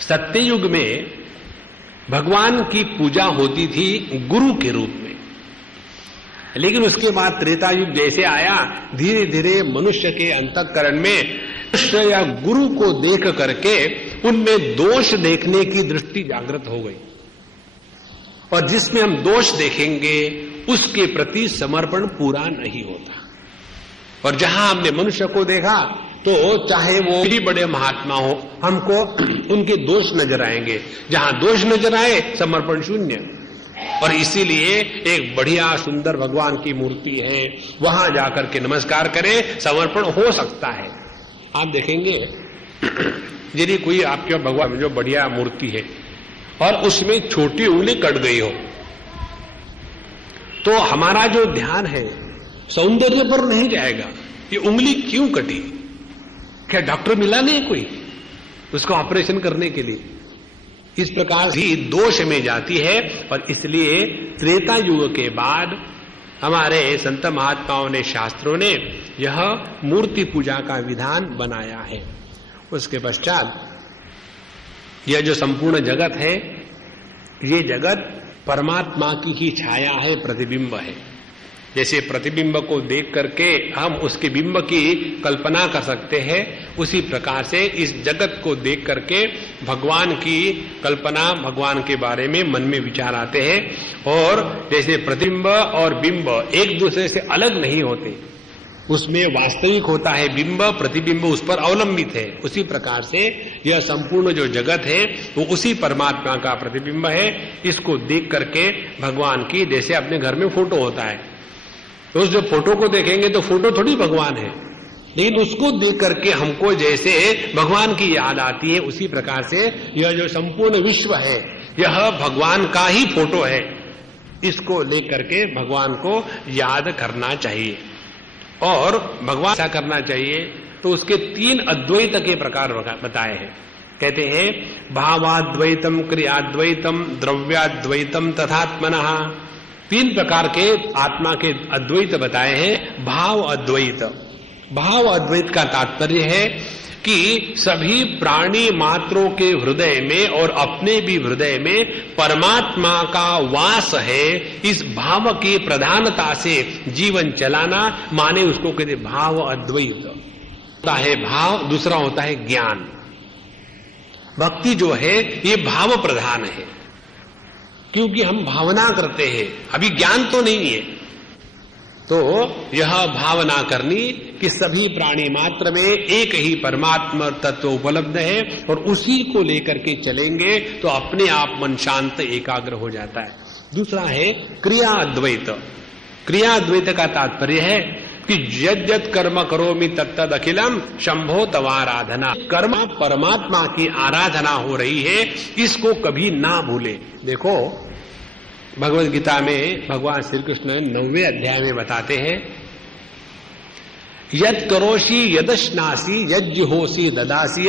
सत्ययुग में भगवान की पूजा होती थी गुरु के रूप में, लेकिन उसके बाद त्रेता युग जैसे आया, धीरे धीरे मनुष्य के अंतःकरण में मनुष्य या गुरु को देख करके उनमें दोष देखने की दृष्टि जागृत हो गई, और जिसमें हम दोष देखेंगे उसके प्रति समर्पण पूरा नहीं होता। और जहां हमने मनुष्य को देखा तो चाहे वो भी बड़े महात्मा हो, हमको उनके दोष नजर आएंगे, जहां दोष नजर आए समर्पण शून्य। और इसीलिए एक बढ़िया सुंदर भगवान की मूर्ति है, वहां जाकर के नमस्कार करें, समर्पण हो सकता है। आप देखेंगे यदि कोई आपके भगवान जो बढ़िया मूर्ति है और उसमें छोटी उंगली कट गई हो, तो हमारा जो ध्यान है सौंदर्य पर नहीं जाएगा, ये उंगली क्यों कटी, क्या डॉक्टर मिला नहीं कोई, उसको ऑपरेशन करने के लिए। इस प्रकार ही दोष में जाती है और इसलिए त्रेता युग के बाद हमारे संत महात्माओं ने, शास्त्रों ने यह मूर्ति पूजा का विधान बनाया है। उसके पश्चात यह जो संपूर्ण जगत है, ये जगत परमात्मा की ही छाया है, प्रतिबिंब है। जैसे प्रतिबिंब को देख करके हम उसके बिंब की कल्पना कर सकते हैं, उसी प्रकार से इस जगत को देख करके भगवान की कल्पना, भगवान के बारे में मन में विचार आते हैं। और जैसे प्रतिबिंब और बिंब एक दूसरे से अलग नहीं होते, उसमें वास्तविक होता है बिंब, प्रतिबिंब उस पर अवलंबित है। उसी प्रकार से यह संपूर्ण जो जगत है वो उसी परमात्मा का प्रतिबिंब है। इसको देख करके भगवान की, जैसे अपने घर में फोटो होता है, तो उस जो फोटो को देखेंगे तो फोटो थोड़ी भगवान है, लेकिन उसको देख करके हमको जैसे भगवान की याद आती है, उसी प्रकार से यह जो संपूर्ण विश्व है यह भगवान का ही फोटो है। इसको लेकर के भगवान को याद करना चाहिए। और भगवान ऐसा करना चाहिए तो उसके 3 अद्वैत के प्रकार बताए हैं। कहते हैं भावाद्वैतम, क्रियाद्वैतम, द्रव्याद्वैतम तथात्मनः। 3 प्रकार के आत्मा के अद्वैत बताए हैं। भाव अद्वैत, भाव अद्वैत का तात्पर्य है कि सभी प्राणी मात्रों के हृदय में और अपने भी हृदय में परमात्मा का वास है। इस भाव की प्रधानता से जीवन चलाना, माने उसको कहते भाव अद्वैत। होता है भाव, दूसरा होता है ज्ञान। भक्ति जो है ये भाव प्रधान है, क्योंकि हम भावना करते हैं, अभी ज्ञान तो नहीं है। तो यह भावना करनी कि सभी प्राणी मात्र में एक ही परमात्मा तत्व उपलब्ध है और उसी को लेकर के चलेंगे तो अपने आप मन शांत एकाग्र हो जाता है। दूसरा है क्रिया अद्वैत। क्रिया अद्वैत का तात्पर्य है कि यद्यत कर्म करोमि तत्तद अखिलम शंभो तवाराधना। कर्म परमात्मा की आराधना हो रही है, इसको कभी ना भूले। देखो भगवद गीता में भगवान श्री कृष्ण 9वें अध्याय में बताते हैं, यद करोषि यदश्नासी यज्जुहोसी ददासी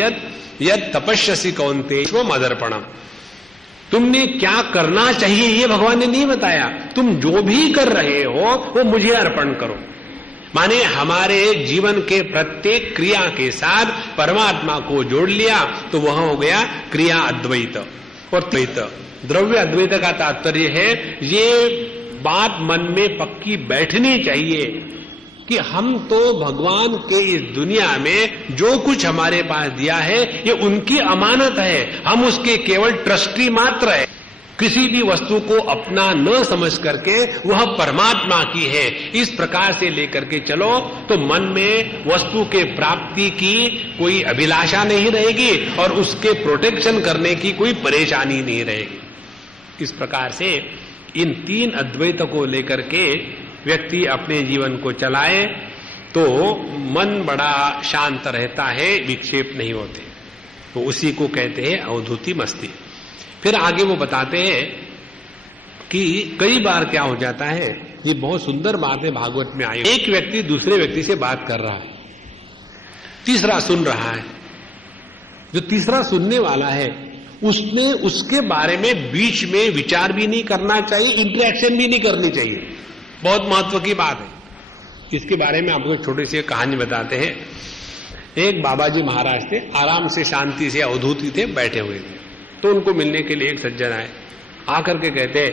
यद तपस्यसि कौन्तेय मदर्पणम। तुमने क्या करना चाहिए ये भगवान ने नहीं बताया, तुम जो भी कर रहे हो वो मुझे अर्पण करो। माने हमारे जीवन के प्रत्येक क्रिया के साथ परमात्मा को जोड़ लिया तो वह हो गया क्रिया अद्वैत। और द्वैत, द्रव्य अद्वैत का तात्पर्य है, ये बात मन में पक्की बैठनी चाहिए कि हम तो भगवान के इस दुनिया में जो कुछ हमारे पास दिया है ये उनकी अमानत है, हम उसके केवल ट्रस्टी मात्र है। किसी भी वस्तु को अपना न समझ करके वह परमात्मा की है, इस प्रकार से लेकर के चलो तो मन में वस्तु के प्राप्ति की कोई अभिलाषा नहीं रहेगी और उसके प्रोटेक्शन करने की कोई परेशानी नहीं रहेगी। इस प्रकार से इन 3 अद्वैत को लेकर के व्यक्ति अपने जीवन को चलाए तो मन बड़ा शांत रहता है, विक्षेप नहीं होते। तो उसी को कहते हैं अवधूति मस्ती। फिर आगे वो बताते हैं कि कई बार क्या हो जाता है, ये बहुत सुंदर बात है भागवत में आई, एक व्यक्ति दूसरे व्यक्ति से बात कर रहा है, तीसरा सुन रहा है। जो तीसरा सुनने वाला है उसने उसके बारे में बीच में विचार भी नहीं करना चाहिए, इंटरेक्शन भी नहीं करनी चाहिए। बहुत महत्व की बात है। इसके बारे में आपको छोटी सी कहानी बताते हैं। एक बाबा जी महाराज थे, आराम से शांति से अवधूति थे, बैठे हुए थे। तो उनको मिलने के लिए एक सज्जन आए, आकर के कहते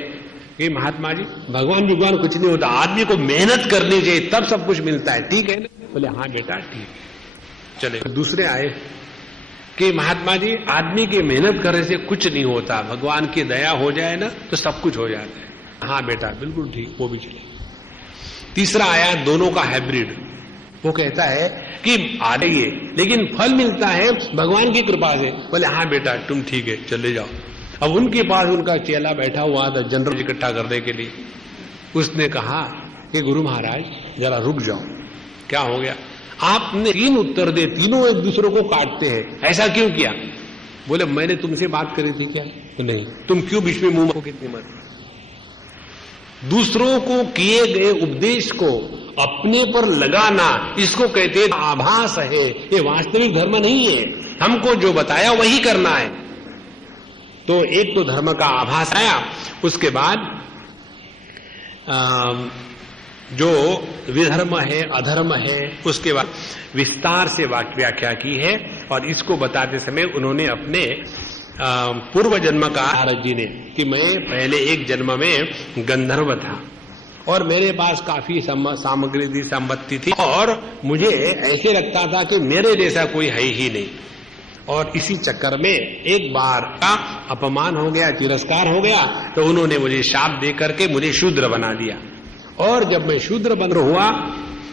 कि महात्मा जी भगवान कुछ नहीं होता, आदमी को मेहनत करनी चाहिए तब सब कुछ मिलता है, ठीक है ना? बोले हाँ बेटा ठीक। चले दूसरे आए कि महात्मा जी आदमी की मेहनत करने से कुछ नहीं होता, भगवान की दया हो जाए ना तो सब कुछ हो जाता है। हाँ बेटा बिल्कुल ठीक, वो भी चले। तीसरा आया, दोनों का हाइब्रिड। वो कहता है कि आ रही है लेकिन फल मिलता है भगवान की कृपा से। बोले हाँ बेटा तुम ठीक है, चले जाओ। अब उनके पास उनका चेला बैठा हुआ था जनरल इकट्ठा करने के लिए। उसने कहा कि गुरु महाराज जरा रुक जाओ, क्या हो गया? आपने 3 उत्तर दे, तीनों एक दूसरे को काटते हैं, ऐसा क्यों किया? बोले मैंने तुमसे बात करी थी क्या? तो नहीं। तुम क्यों बीच में मुंह को कितनी मत? दूसरों को किए गए उपदेश को अपने पर लगाना, इसको कहते हैं आभास है। ये वास्तविक धर्म नहीं है। हमको जो बताया वही करना है। तो एक तो धर्म का आभास आया, उसके बाद जो विधर्म है, अधर्म है, उसके बाद विस्तार से व्याख्या की है। और इसको बताते समय उन्होंने अपने पूर्व जन्म का, नारद जी ने, कि मैं पहले एक जन्म में गंधर्व था और मेरे पास काफी सामग्री थी, संपत्ति थी, और मुझे ऐसे लगता था कि मेरे जैसा कोई है ही नहीं। और इसी चक्कर में एक बार का अपमान हो गया, तिरस्कार हो गया, तो उन्होंने मुझे शाप दे करके मुझे शूद्र बना दिया। और जब मैं शूद्र बन हुआ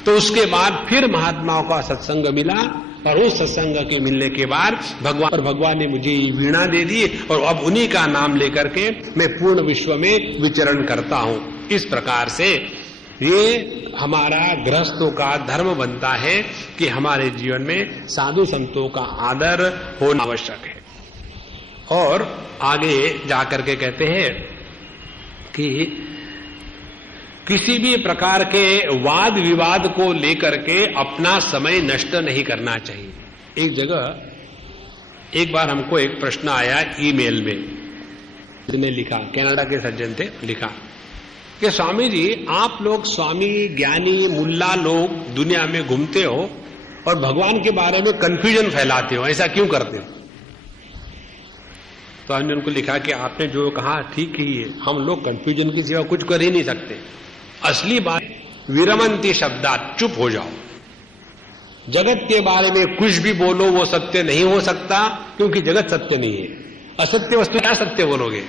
तो उसके बाद फिर महात्माओं का सत्संग मिला, और उस सत्संग के मिलने के बाद भगवान ने मुझे वीणा दे दी, और अब उन्हीं का नाम लेकर के मैं पूर्ण विश्व में विचरण करता हूं। इस प्रकार से ये हमारा गृहस्थों का धर्म बनता है कि हमारे जीवन में साधु संतों का आदर होना आवश्यक है। और आगे जाकर के कहते हैं कि किसी भी प्रकार के वाद विवाद को लेकर के अपना समय नष्ट नहीं करना चाहिए। एक जगह एक बार हमको एक प्रश्न आया ईमेल में, जिसने लिखा, कनाडा के सज्जन थे, लिखा कि स्वामी जी, आप लोग स्वामी, ज्ञानी, मुल्ला लोग दुनिया में घूमते हो और भगवान के बारे में कंफ्यूजन फैलाते हो, ऐसा क्यों करते हो? तो हमने उनको लिखा कि आपने जो कहा ठीक ही है, हम लोग कंफ्यूजन की सिवा कुछ कर ही नहीं सकते। असली बात, विरमंती शब्दात, चुप हो जाओ। जगत के बारे में कुछ भी बोलो वो सत्य नहीं हो सकता, क्योंकि जगत सत्य नहीं है। असत्य वस्तु क्या सत्य बोलोगे?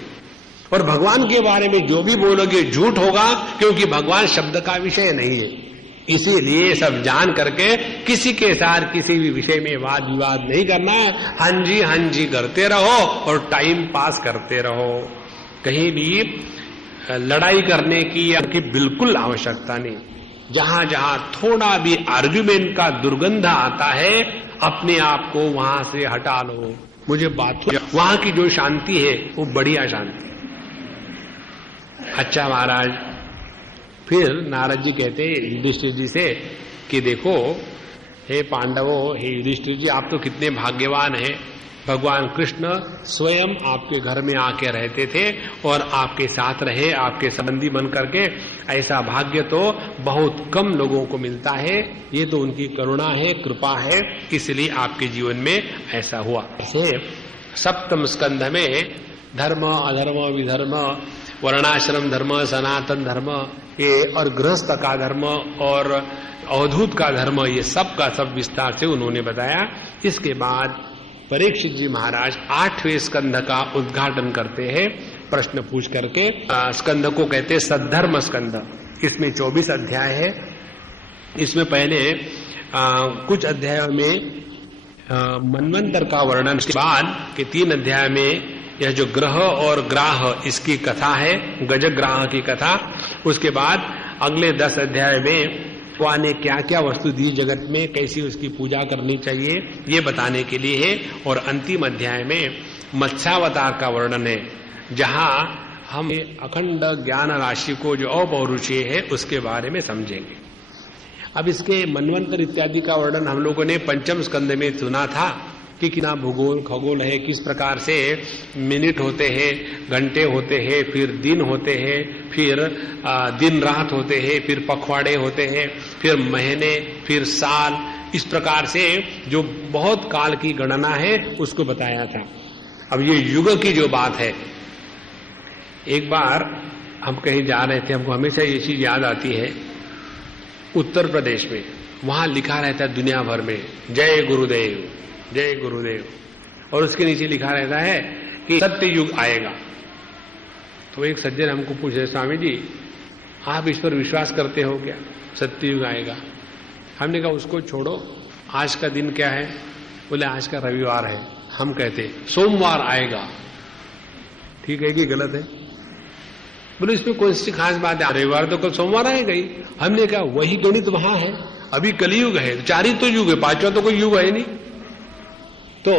और भगवान के बारे में जो भी बोलोगे झूठ होगा, क्योंकि भगवान शब्द का विषय नहीं है। इसीलिए सब जान करके किसी के साथ किसी भी विषय में वाद विवाद नहीं करना है। हाँ जी करते रहो और टाइम पास करते रहो। कहीं भी लड़ाई करने की बिल्कुल आवश्यकता नहीं। जहां जहां थोड़ा भी आर्ग्यूमेंट का दुर्गंध आता है, अपने आप को वहां से हटा लो। मुझे बात, वहां की जो शांति है वो बढ़िया शांति। अच्छा महाराज, फिर नारद जी कहते युधिष्ठिर जी से कि देखो हे पांडवों, हे युधिष्ठिर जी, आप तो कितने भाग्यवान हैं। भगवान कृष्ण स्वयं आपके घर में आके रहते थे और आपके साथ रहे, आपके संबंधी बन करके। ऐसा भाग्य तो बहुत कम लोगों को मिलता है। ये तो उनकी करुणा है, कृपा है, इसलिए आपके जीवन में ऐसा हुआ। ऐसे सप्तम स्कंध में धर्म, अधर्म, विधर्म, वर्णाश्रम धर्म, सनातन धर्म, ये और गृहस्थ का धर्म और अवधूत का धर्म, ये सब का सब विस्तार से उन्होंने बताया। इसके बाद परीक्षित जी महाराज 8वें स्कंध का उद्घाटन करते हैं प्रश्न पूछ करके। स्कंध को कहते हैं सद्धर्म स्कंध। इसमें 24 अध्याय है। इसमें पहले कुछ अध्यायों में मनवंतर का वर्णन, के बाद के 3 अध्याय में यह जो ग्रह और ग्राह, इसकी कथा है, गजग्राह की कथा। उसके बाद अगले 10 अध्याय में भगवान ने क्या क्या वस्तु दी जगत में, कैसी उसकी पूजा करनी चाहिए, ये बताने के लिए है। और अंतिम अध्याय में मत्स्यावतार का वर्णन है, जहां हम अखंड ज्ञान राशि को जो अपौरुषीय है उसके बारे में समझेंगे। अब इसके मनवंतर इत्यादि का वर्णन हम लोगों ने पंचम स्कंद में सुना था कि कितना भूगोल खगोल है, किस प्रकार से मिनट होते हैं, घंटे होते हैं, फिर दिन होते हैं, फिर दिन रात होते हैं, फिर पखवाड़े होते हैं, फिर महीने, फिर साल। इस प्रकार से जो बहुत काल की गणना है उसको बताया था। अब ये युग की जो बात है, एक बार हम कहीं जा रहे थे, हमको हमेशा ये चीज याद आती है, उत्तर प्रदेश में, वहां लिखा रहता है दुनिया भर में जय गुरुदेव, जय गुरुदेव, और उसके नीचे लिखा रहता है कि सत्य युग आएगा। तो एक सज्जन हमको पूछे, स्वामी जी आप इस पर विश्वास करते हो क्या, सत्य युग आएगा? हमने कहा उसको छोड़ो, आज का दिन क्या है? बोले आज का रविवार है। हम कहते सोमवार आएगा। ठीक है कि गलत है? बोले इसमें कौन सी खास बात है, रविवार तो कल सोमवार आएगा ही। हमने कहा वही गणित वहां है, अभी कलयुग है, 4 ही तो युग है, 5वां तो कोई युग है नहीं। तो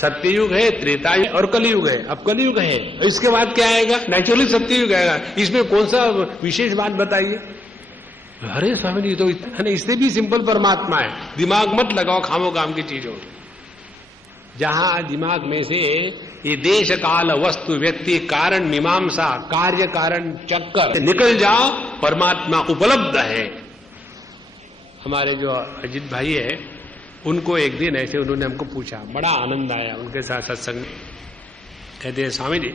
सत्ययुग है, त्रेता युग और कलयुग है। अब कलयुग है, इसके बाद क्या आएगा? नेचुरली सत्ययुग आएगा। इसमें कौन सा विशेष बात बताइए? अरे स्वामी जी, तो इससे भी सिंपल परमात्मा है। दिमाग मत लगाओ खामो काम की चीजों। जहां दिमाग में से ये देश काल वस्तु व्यक्ति कारण मीमांसा कार्य कारण चक्कर निकल जाओ, परमात्मा उपलब्ध है। हमारे जो अजित भाई है, उनको एक दिन ऐसे उन्होंने हमको पूछा, बड़ा आनंद आया उनके साथ सत्संग में। कहते हैं स्वामी जी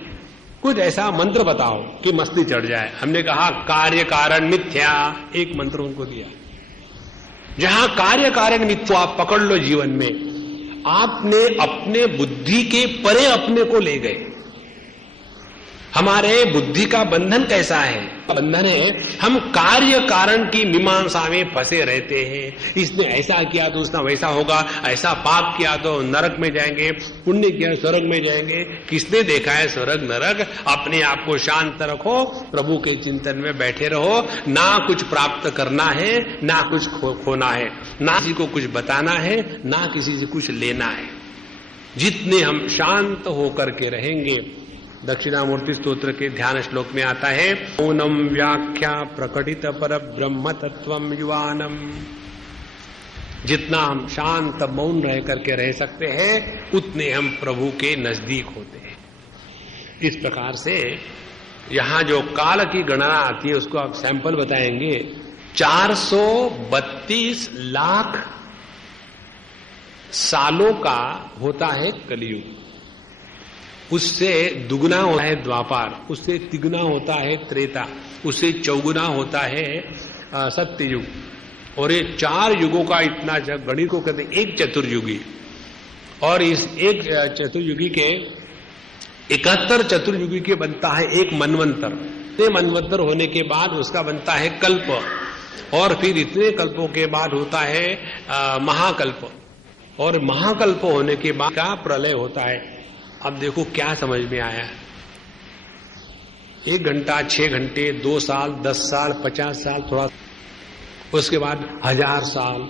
कुछ ऐसा मंत्र बताओ कि मस्ती चढ़ जाए। हमने कहा कार्य कारण मिथ्या, एक मंत्र उनको दिया। जहां कार्य कारण मिथ्या आप पकड़ लो जीवन में, आपने अपने बुद्धि के परे अपने को ले गए। हमारे बुद्धि का बंधन कैसा है? बंधन है हम कार्य कारण की मीमांसा में फंसे रहते हैं। इसने ऐसा किया तो उसका वैसा होगा, ऐसा पाप किया तो नरक में जाएंगे, पुण्य किया स्वर्ग में जाएंगे। किसने देखा है स्वर्ग नरक? अपने आप को शांत रखो, प्रभु के चिंतन में बैठे रहो। ना कुछ प्राप्त करना है, ना कुछ खोना है, ना किसी को कुछ बताना है, ना किसी से कुछ लेना है। जितने हम शांत होकर के रहेंगे, दक्षिणामूर्ति स्तोत्र के ध्यान श्लोक में आता है, मौनम व्याख्या प्रकटित पर ब्रह्म तत्वम युवानम। जितना हम शांत मौन रह करके रह सकते हैं, उतने हम प्रभु के नजदीक होते हैं। इस प्रकार से यहां जो काल की गणना आती है उसको आप सैंपल बताएंगे। 432 लाख सालों का होता है कलयुग, उससे दुगुना होता है द्वापार, उससे तिगुना होता है त्रेता, उससे चौगुना होता है सत्ययुग। और ये 4 युगों का इतना गणित को कहते हैं एक चतुर्युगी। और इस एक चतुर्युगी के 71 चतुर्युगी के बनता है एक मनवंतर। इतने मनवंतर होने के बाद उसका बनता है कल्प, और फिर इतने कल्पों के बाद होता है महाकल्प, और महाकल्प होने के बाद का प्रलय होता है। अब देखो क्या समझ में आया? 1 घंटा, 6 घंटे, 2 साल, 10 साल, 50 साल, थोड़ा, उसके बाद 1000 साल,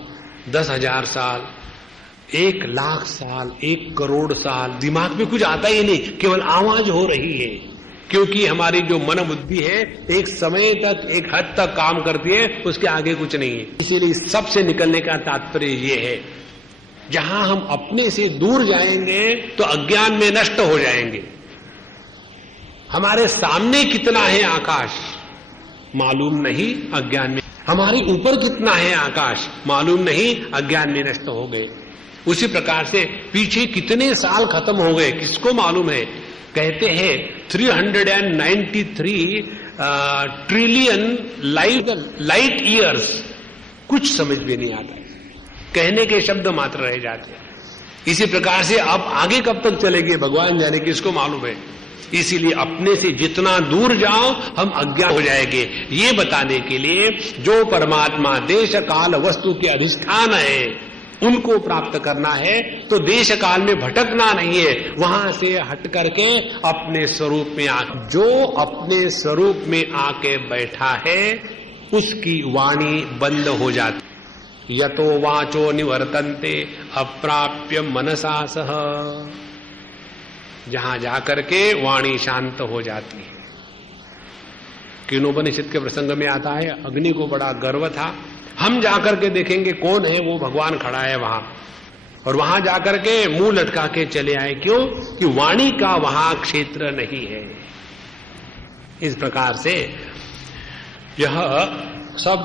10,000 साल, 1 लाख साल, 1 करोड़ साल। दिमाग में कुछ आता ही नहीं, केवल आवाज हो रही है। क्योंकि हमारी जो मन बुद्धि है एक समय तक, एक हद तक काम करती है, उसके आगे कुछ नहीं है। इसीलिए सबसे निकलने का तात्पर्य ये है, जहां हम अपने से दूर जाएंगे तो अज्ञान में नष्ट हो जाएंगे। हमारे सामने कितना है आकाश मालूम नहीं, अज्ञान में। हमारे ऊपर कितना है आकाश मालूम नहीं, अज्ञान में नष्ट हो गए। उसी प्रकार से पीछे कितने साल खत्म हो गए किसको मालूम है? कहते हैं 393 ट्रिलियन लाइट ईयर्स। कुछ समझ में नहीं आता, कहने के शब्द मात्र रह जाते हैं। इसी प्रकार से अब आगे कब तक चलेंगे भगवान जाने, किसको मालूम है। इसीलिए अपने से जितना दूर जाओ हम अज्ञान हो जाएंगे। ये बताने के लिए जो परमात्मा देश काल वस्तु के अधिष्ठान है उनको प्राप्त करना है, तो देश काल में भटकना नहीं है, वहां से हट करके अपने स्वरूप में जो अपने स्वरूप में आके बैठा है उसकी वाणी बंद हो जाती। यतो वाचो निवर्तन्ते अप्राप्य मनसा सह। जहां जाकर के वाणी शांत हो जाती है। कीनोपनिषद के प्रसंग में आता है, अग्नि को बड़ा गर्व था, हम जाकर के देखेंगे कौन है वो, भगवान खड़ा है वहां, और वहां जाकर के मुंह लटका के चले आए। क्यों? कि वाणी का वहां क्षेत्र नहीं है। इस प्रकार से यह सब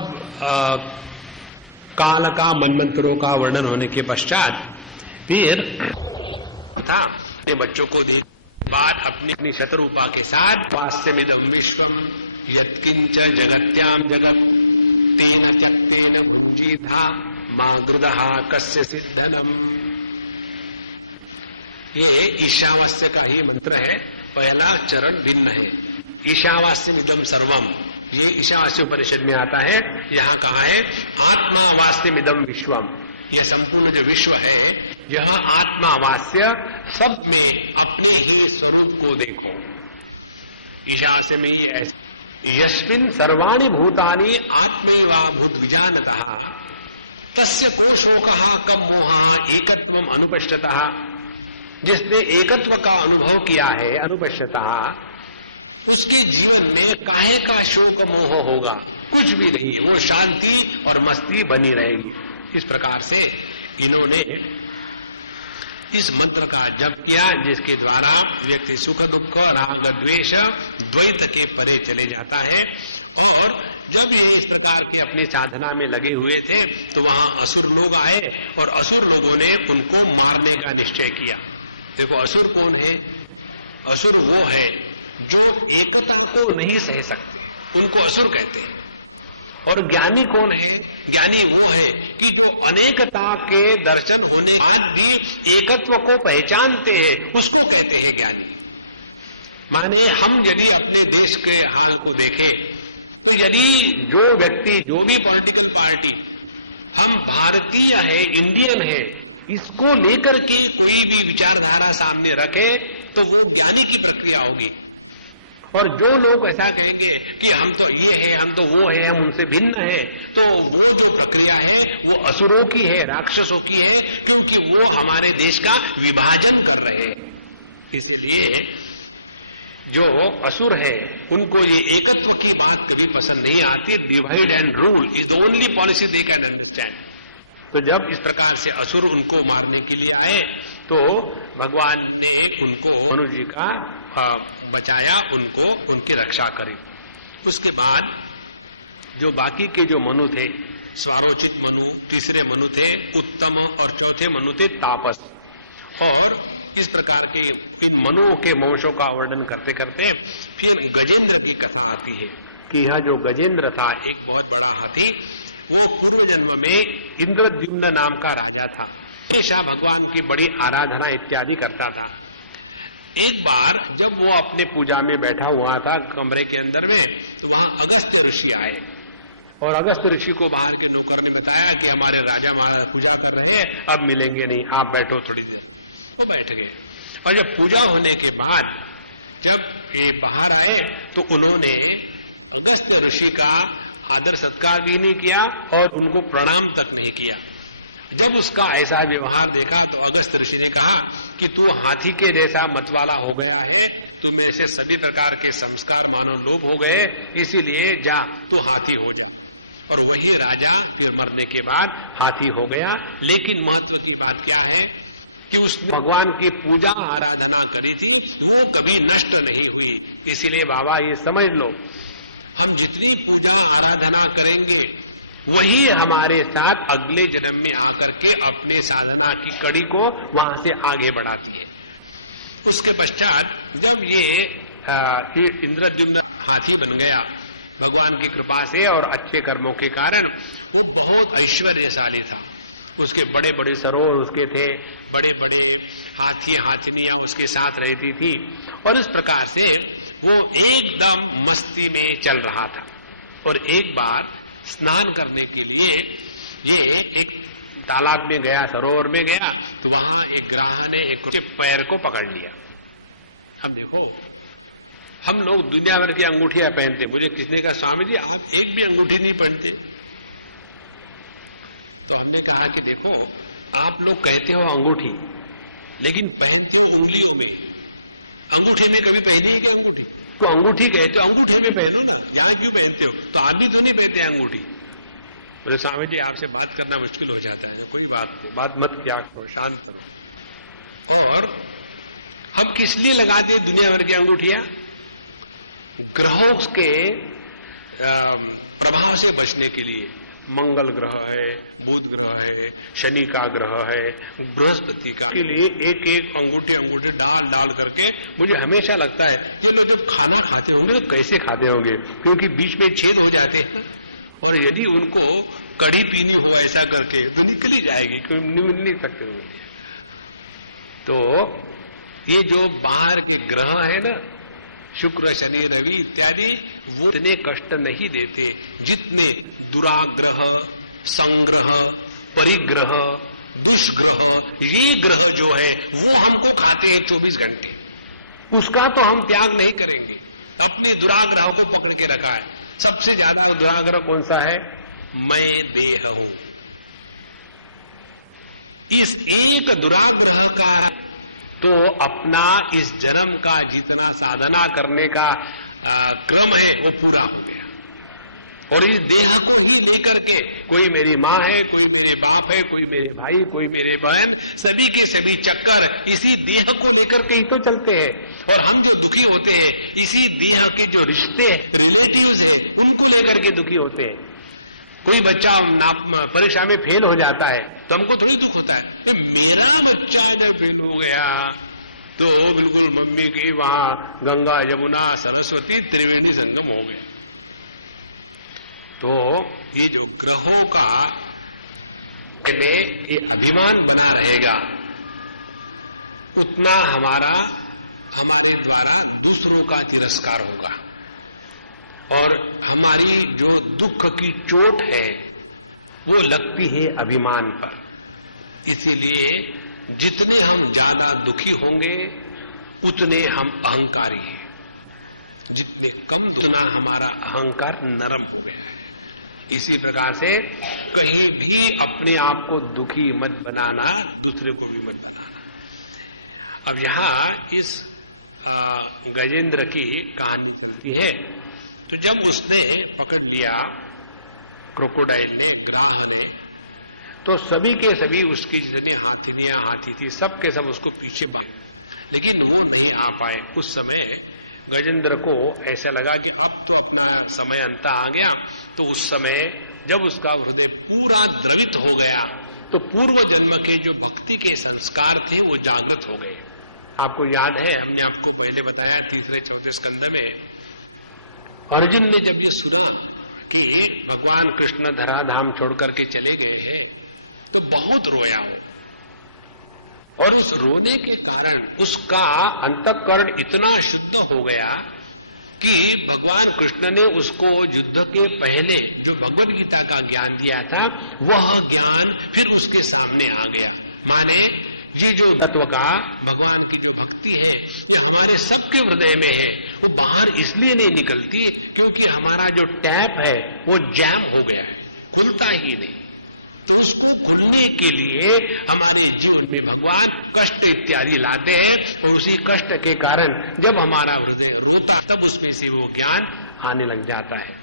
काल का मनमंत्रों का वर्णन होने के पश्चात फिर था बच्चों को देख बाद अपनी अपनी शतरूपा के साथ वास्यमिदं विश्वम यत्किंच जगत्याम जगत तेन त्यक्तेन भुंजीथा मां गृदहा कस्य सिद्धनम। ये ईशावास्य का ही मंत्र है। पहला चरण भिन्न है। ईशावास्यमिदं सर्वम, ये ईशावास्य उपनिषद में आता है। यहाँ कहा है आत्मा वास्यमिदं विश्वम, यह संपूर्ण जो विश्व है यह आत्मावास्य, सब में अपने ही स्वरूप को देखो। ईशावास्य में ही ऐसे यस्मिन् सर्वाणि भूतानि आत्मैवा भूत विजानतः तस्य को शोकः कम मोहः एकत्वम अनुपश्यतः। जिसने एकत्व का अनुभव किया है, अनुपश्यता, उसके जीवन में काहे का शोक मोह होगा, कुछ भी नहीं, वो शांति और मस्ती बनी रहेगी। इस प्रकार से इन्होंने इस मंत्र का जप किया, जिसके द्वारा व्यक्ति सुख दुख राग द्वेष द्वैत के परे चले जाता है। और जब ये इस प्रकार के अपनी साधना में लगे हुए थे तो वहां असुर लोग आए और असुर लोगों ने उनको मारने का निश्चय किया। देखो असुर कौन है? असुर वो है जो एकता को नहीं सह सकते, उनको असुर कहते हैं। और ज्ञानी कौन है? ज्ञानी वो है कि जो अनेकता के दर्शन होने के बाद भी एकत्व को पहचानते हैं, उसको कहते हैं ज्ञानी। माने हम यदि अपने देश के हाल को देखें तो यदि जो व्यक्ति, जो भी पॉलिटिकल पार्टी, हम भारतीय है, इंडियन है, इसको लेकर के कोई भी विचारधारा सामने रखे तो वो ज्ञानी की प्रक्रिया होगी। और जो लोग ऐसा कहेंगे कि हम तो ये है, हम तो वो है, हम उनसे भिन्न है, तो वो जो प्रक्रिया है वो असुरों की है, राक्षसों की है, क्योंकि वो हमारे देश का विभाजन कर रहे हैं। इसलिए जो असुर है उनको ये एकत्व की बात कभी पसंद नहीं आती। Divide and rule is the only policy they can understand. तो जब इस प्रकार से असुर उनको मारने के लिए आए तो भगवान ने उनको, मनु जी का बचाया, उनको उनकी रक्षा करी। उसके बाद जो बाकी के जो मनु थे, स्वारोचित मनु, तीसरे मनु थे उत्तम और चौथे मनु थे तापस। और इस प्रकार के इन मनुओं के वंशों का वर्णन करते करते फिर गजेंद्र की कथा आती है कि यह जो गजेंद्र था, एक बहुत बड़ा हाथी, वो पूर्व जन्म में इंद्रद्युम्न नाम का राजा था। हमेशा भगवान की बड़ी आराधना इत्यादि करता था। एक बार जब वो अपने पूजा में बैठा हुआ था कमरे के अंदर में, तो वहां अगस्त्य ऋषि आए और अगस्त्य ऋषि को बाहर के नौकर ने बताया कि हमारे राजा महाराज पूजा कर रहे हैं, अब मिलेंगे नहीं, आप बैठो थोड़ी देर। वो बैठ गए और जब पूजा होने के बाद जब ये बाहर आए तो उन्होंने अगस्त्य ऋषि का आदर सत्कार भी नहीं किया और उनको प्रणाम तक नहीं किया। जब उसका ऐसा व्यवहार देखा तो अगस्त्य ऋषि ने कहा कि तू हाथी के जैसा मतवाला हो गया है, तुम में से सभी प्रकार के संस्कार मानो लोभ हो गए, इसीलिए जा तू हाथी हो जा। और वही राजा फिर मरने के बाद हाथी हो गया। लेकिन महत्व की बात क्या है कि उसने भगवान की पूजा आराधना करी थी, वो कभी नष्ट नहीं हुई। इसीलिए बाबा ये समझ लो, हम जितनी पूजा आराधना करेंगे वही हमारे साथ अगले जन्म में आकर के अपने साधना की कड़ी को वहां से आगे बढ़ाती है। उसके पश्चात जब ये इंद्रद्युम्न हाथी बन गया भगवान की कृपा से और अच्छे कर्मों के कारण, वो बहुत ऐश्वर्यशाली था। उसके बड़े बड़े सरोवर उसके थे, बड़े बड़े हाथी हाथिनियां उसके साथ रहती थी और इस प्रकार से वो एकदम मस्ती में चल रहा था। और एक बार स्नान करने के लिए ये एक तालाब में गया, सरोवर में गया, तो वहां एक ग्राह ने एक पैर को पकड़ लिया। हम देखो, हम लोग दुनिया भर की अंगूठियां पहनते, मुझे किसने कहा स्वामी जी आप एक भी अंगूठी नहीं पहनते। तो हमने कहा कि देखो आप लोग कहते हो अंगूठी, लेकिन पहनते हो उंगलियों में, अंगूठे में कभी पहनी है कि अंगूठी? तो अंगूठी कहते हो, अंगूठे में पहनो ना, यहां क्यों पहनते हो? तो आप भी तो नहीं पहनते अंगूठी। बोले स्वामी जी आपसे बात करना मुश्किल हो जाता है। कोई बात नहीं, बात मत क्या करो, शांत करो। और हम किस लिए लगाते हैं दुनिया भर की अंगूठियां? ग्रहों के प्रभाव से बचने के लिए। मंगल ग्रह है, बुध ग्रह है, शनि का ग्रह है, बृहस्पति का, के लिए एक एक अंगूठे डाल डाल करके मुझे हमेशा लगता है ये लोग जब खाना खाते होंगे तो कैसे खाते होंगे, क्योंकि बीच में छेद हो जाते हैं और यदि उनको कड़ी पीनी हो ऐसा करके तो निकल ही जाएगी, क्योंकि निकल नहीं सकते होंगे। तो ये जो बाहर के ग्रह है ना, शुक्र शनि रवि इत्यादि, वो इतने कष्ट नहीं देते जितने दुराग्रह, संग्रह, परिग्रह, दुष्ग्रह, ये ग्रह जो है वो हमको खाते हैं 24 घंटे। उसका तो हम त्याग नहीं करेंगे, अपने दुराग्रह को पकड़ के रखा है। सबसे ज्यादा दुराग्रह कौन सा है? मैं देह हूं। इस एक दुराग्रह का तो अपना इस जन्म का जितना साधना करने का क्रम है वो पूरा हो गया। और इस देह को ही लेकर के, कोई मेरी माँ है, कोई मेरे बाप है, कोई मेरे भाई, कोई मेरे बहन, सभी के सभी चक्कर इसी देह को लेकर के ही तो चलते हैं। और हम जो दुखी होते हैं इसी देह के जो रिश्ते रिलेटिव्स हैं उनको लेकर के दुखी होते हैं। कोई बच्चा परीक्षा में फेल हो जाता है तो हमको थोड़ी दुख होता है, तो मेरा बच्चा जब फेल हो गया तो बिल्कुल मम्मी की वहां गंगा यमुना सरस्वती त्रिवेणी संगम हो गए। तो ये जो ग्रहों का में ये अभिमान बना रहेगा, उतना हमारे द्वारा दूसरों का तिरस्कार होगा और हमारी जो दुख की चोट है वो लगती है अभिमान पर। इसीलिए जितने हम ज्यादा दुखी होंगे उतने हम अहंकारी हैं, जितने कम उतना हमारा अहंकार नरम हो गया है। इसी प्रकार से कहीं भी अपने आप को दुखी मत बनाना, दूसरे को भी मत बनाना। अब यहां इस गजेंद्र की कहानी चलती है। तो जब उसने पकड़ लिया क्रोकोडाइल ने, ग्राह ने, तो सभी के सभी उसकी जितनी हाथी थी सबके सब उसको पीछे भागे, लेकिन वो नहीं आ पाए। उस समय गजेंद्र को ऐसा लगा कि अब तो अपना समय अंत आ गया। तो उस समय जब उसका हृदय पूरा द्रवित हो गया तो पूर्व जन्म के जो भक्ति के संस्कार थे वो जागृत हो गए। आपको याद है, हमने आपको पहले बताया तीसरे चौथे स्कंद में, अर्जुन ने जब ये सुना कि भगवान कृष्ण धराधाम छोड़ करके चले गए हैं तो बहुत रोया हो, और उस रोने के कारण उसका अंतःकरण इतना शुद्ध हो गया कि भगवान कृष्ण ने उसको युद्ध के पहले जो भगवद गीता का ज्ञान दिया था वह ज्ञान फिर उसके सामने आ गया। माने ये जो तत्व का भगवान की जो भक्ति है ये हमारे सबके हृदय में है, वो बाहर इसलिए नहीं निकलती क्योंकि हमारा जो टैप है वो जैम हो गया है, खुलता ही नहीं। तो उसको खुलने के लिए हमारे जीवन में भगवान कष्ट इत्यादि लाते हैं, और उसी कष्ट के कारण जब हमारा हृदय रोता तब उसमें से वो ज्ञान आने लग जाता है।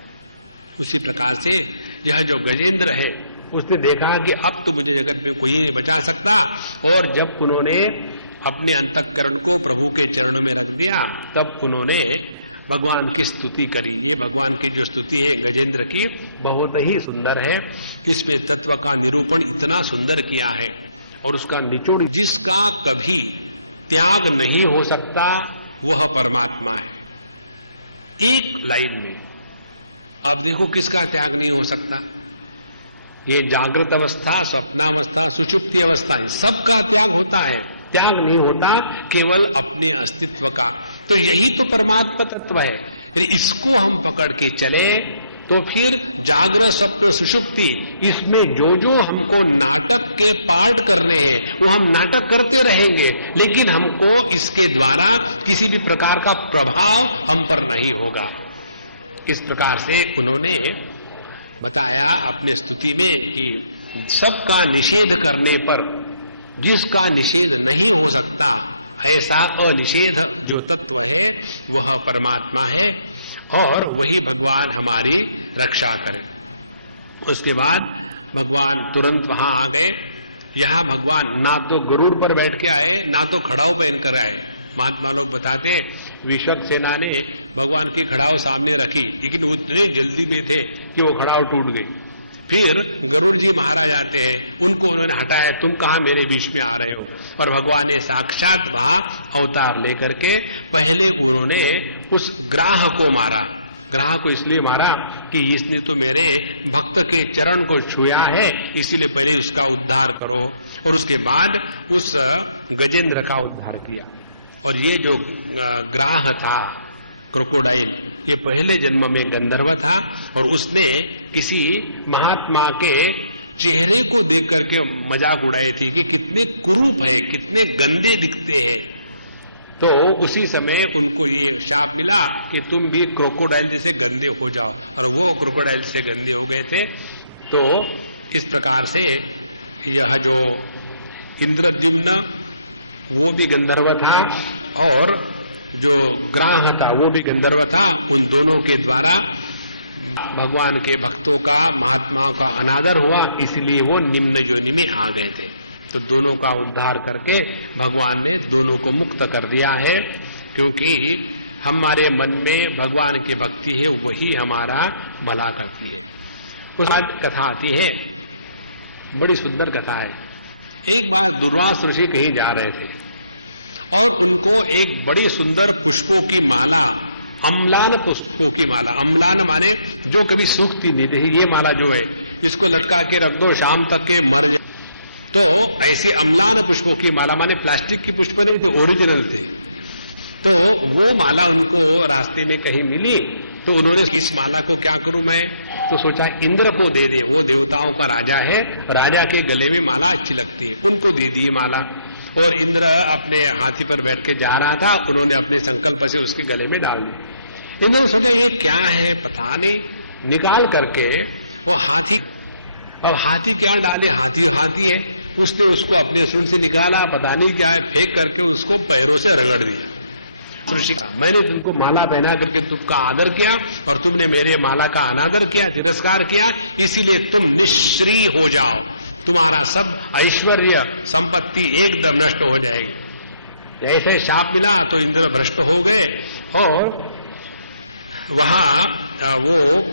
उसी प्रकार से यह जो गजेंद्र है उसने देखा कि अब तो मुझे जगत में कोई नहीं बचा सकता, और जब उन्होंने अपने अंतःकरण को प्रभु के चरणों में रख दिया तब उन्होंने भगवान की स्तुति करी। ये भगवान की जो स्तुति है गजेंद्र की बहुत ही सुंदर है। इसमें तत्व का निरूपण इतना सुंदर किया है और उसका निचोड़, जिसका कभी त्याग नहीं हो सकता वह परमात्मा है। एक लाइन में आप देखो किसका त्याग नहीं हो सकता। ये जागृत अवस्था, स्वप्नावस्था, सुषुप्ति अवस्था है, सबका त्याग होता है। त्याग नहीं होता केवल अपने अस्तित्व का। तो यही तो परमात्मा तत्व है। इसको हम पकड़ के चले तो फिर जागृत स्वप्न सुषुप्ति, इसमें जो जो हमको नाटक के पार्ट करने हैं वो हम नाटक करते रहेंगे, लेकिन हमको इसके द्वारा किसी भी प्रकार का प्रभाव हम पर नहीं होगा। इस प्रकार से उन्होंने बताया अपने स्तुति में कि सबका निषेध करने पर जिसका निषेध नहीं हो सकता ऐसा अनिषेध जो तत्व है वह परमात्मा है, और वही भगवान हमारी रक्षा करे। उसके बाद भगवान तुरंत वहां आ गए। यहाँ भगवान ना तो गरुड़ पर बैठ के आए ना तो खड़ाऊ पहन कर आए। महात्मा लोग बताते विश्वक सेना ने भगवान की खड़ाऊ सामने रखी, लेकिन वो इतने जल्दी में थे कि वो खड़ाऊ टूट गई। फिर गरुड़ जी महाराज आते हैं, उनको उन्होंने हटाया, तुम कहां मेरे बीच में आ रहे हो। और भगवान ने साक्षात वहां अवतार लेकर के पहले उन्होंने उस ग्राह को मारा। ग्राह को इसलिए मारा कि इसने तो मेरे भक्त के चरण को छुआ है, इसीलिए पहले उसका उद्धार करो। और उसके बाद उस गजेंद्र का उद्धार किया। और ये जो ग्राह था क्रोकोडाइल, ये पहले जन्म में गंधर्व था, और उसने किसी महात्मा के चेहरे को देख करके मजाक उड़ाई थी कि कितने कुरूप है, कितने गंदे दिखते हैं। तो उसी समय उनको ये शाप मिला कि तुम भी क्रोकोडाइल जैसे गंदे हो जाओ, और वो क्रोकोडाइल से गंदे हो गए थे। तो इस प्रकार से यह जो इंद्रद्युम्न वो भी गंधर्व था और जो ग्राह था वो भी गंधर्व था। उन दोनों के द्वारा भगवान के भक्तों का, महात्माओं का अनादर हुआ, इसलिए वो निम्न योनि में आ गए थे। तो दोनों का उद्धार करके भगवान ने दोनों को मुक्त कर दिया है, क्योंकि हमारे मन में भगवान की भक्ति है, वही हमारा भला करती है। उसके बाद कथा आती है, बड़ी सुंदर कथा है। एक बार दुर्वास ऋषि कहीं जा रहे थे और उनको एक बड़ी सुंदर पुष्पों की माला, अम्लान पुष्पों की माला, अम्लान माने जो कभी सूखती नहीं थी, ये माला जो है इसको लटका के रख दो, शाम तक के मर जाए। तो ऐसी अम्लान पुष्पों की माला, माने प्लास्टिक की पुष्प नहीं, तो ओरिजिनल थे। तो वो माला उनको रास्ते में कहीं मिली, तो उन्होंने इस माला को क्या करूं मैं, तो सोचा इंद्र को दे दे, वो देवताओं का राजा है, राजा के गले में माला अच्छी लगती है, उनको दे दी माला। और इंद्र अपने हाथी पर बैठ के जा रहा था, उन्होंने अपने संकल्प से उसके गले में डाल दी। इंद्र ने सोचा ये क्या है पता नहीं, निकाल करके वो हाथी, अब हाथी क्या डाले, हाथी है, उसने उसको अपने सुन से निकाला, पता नहीं क्या है, फेंक करके उसको पैरों से रगड़ दिया। मैंने तुमको माला पहना करके तुमका आदर किया और तुमने मेरे माला का अनादर किया, तिरस्कार किया, इसीलिए तुम निःश्री हो जाओ, तुम्हारा सब ऐश्वर्य संपत्ति एकदम नष्ट हो जाएगी। जैसे शाप मिला तो इंद्र भ्रष्ट हो गए और वहां वो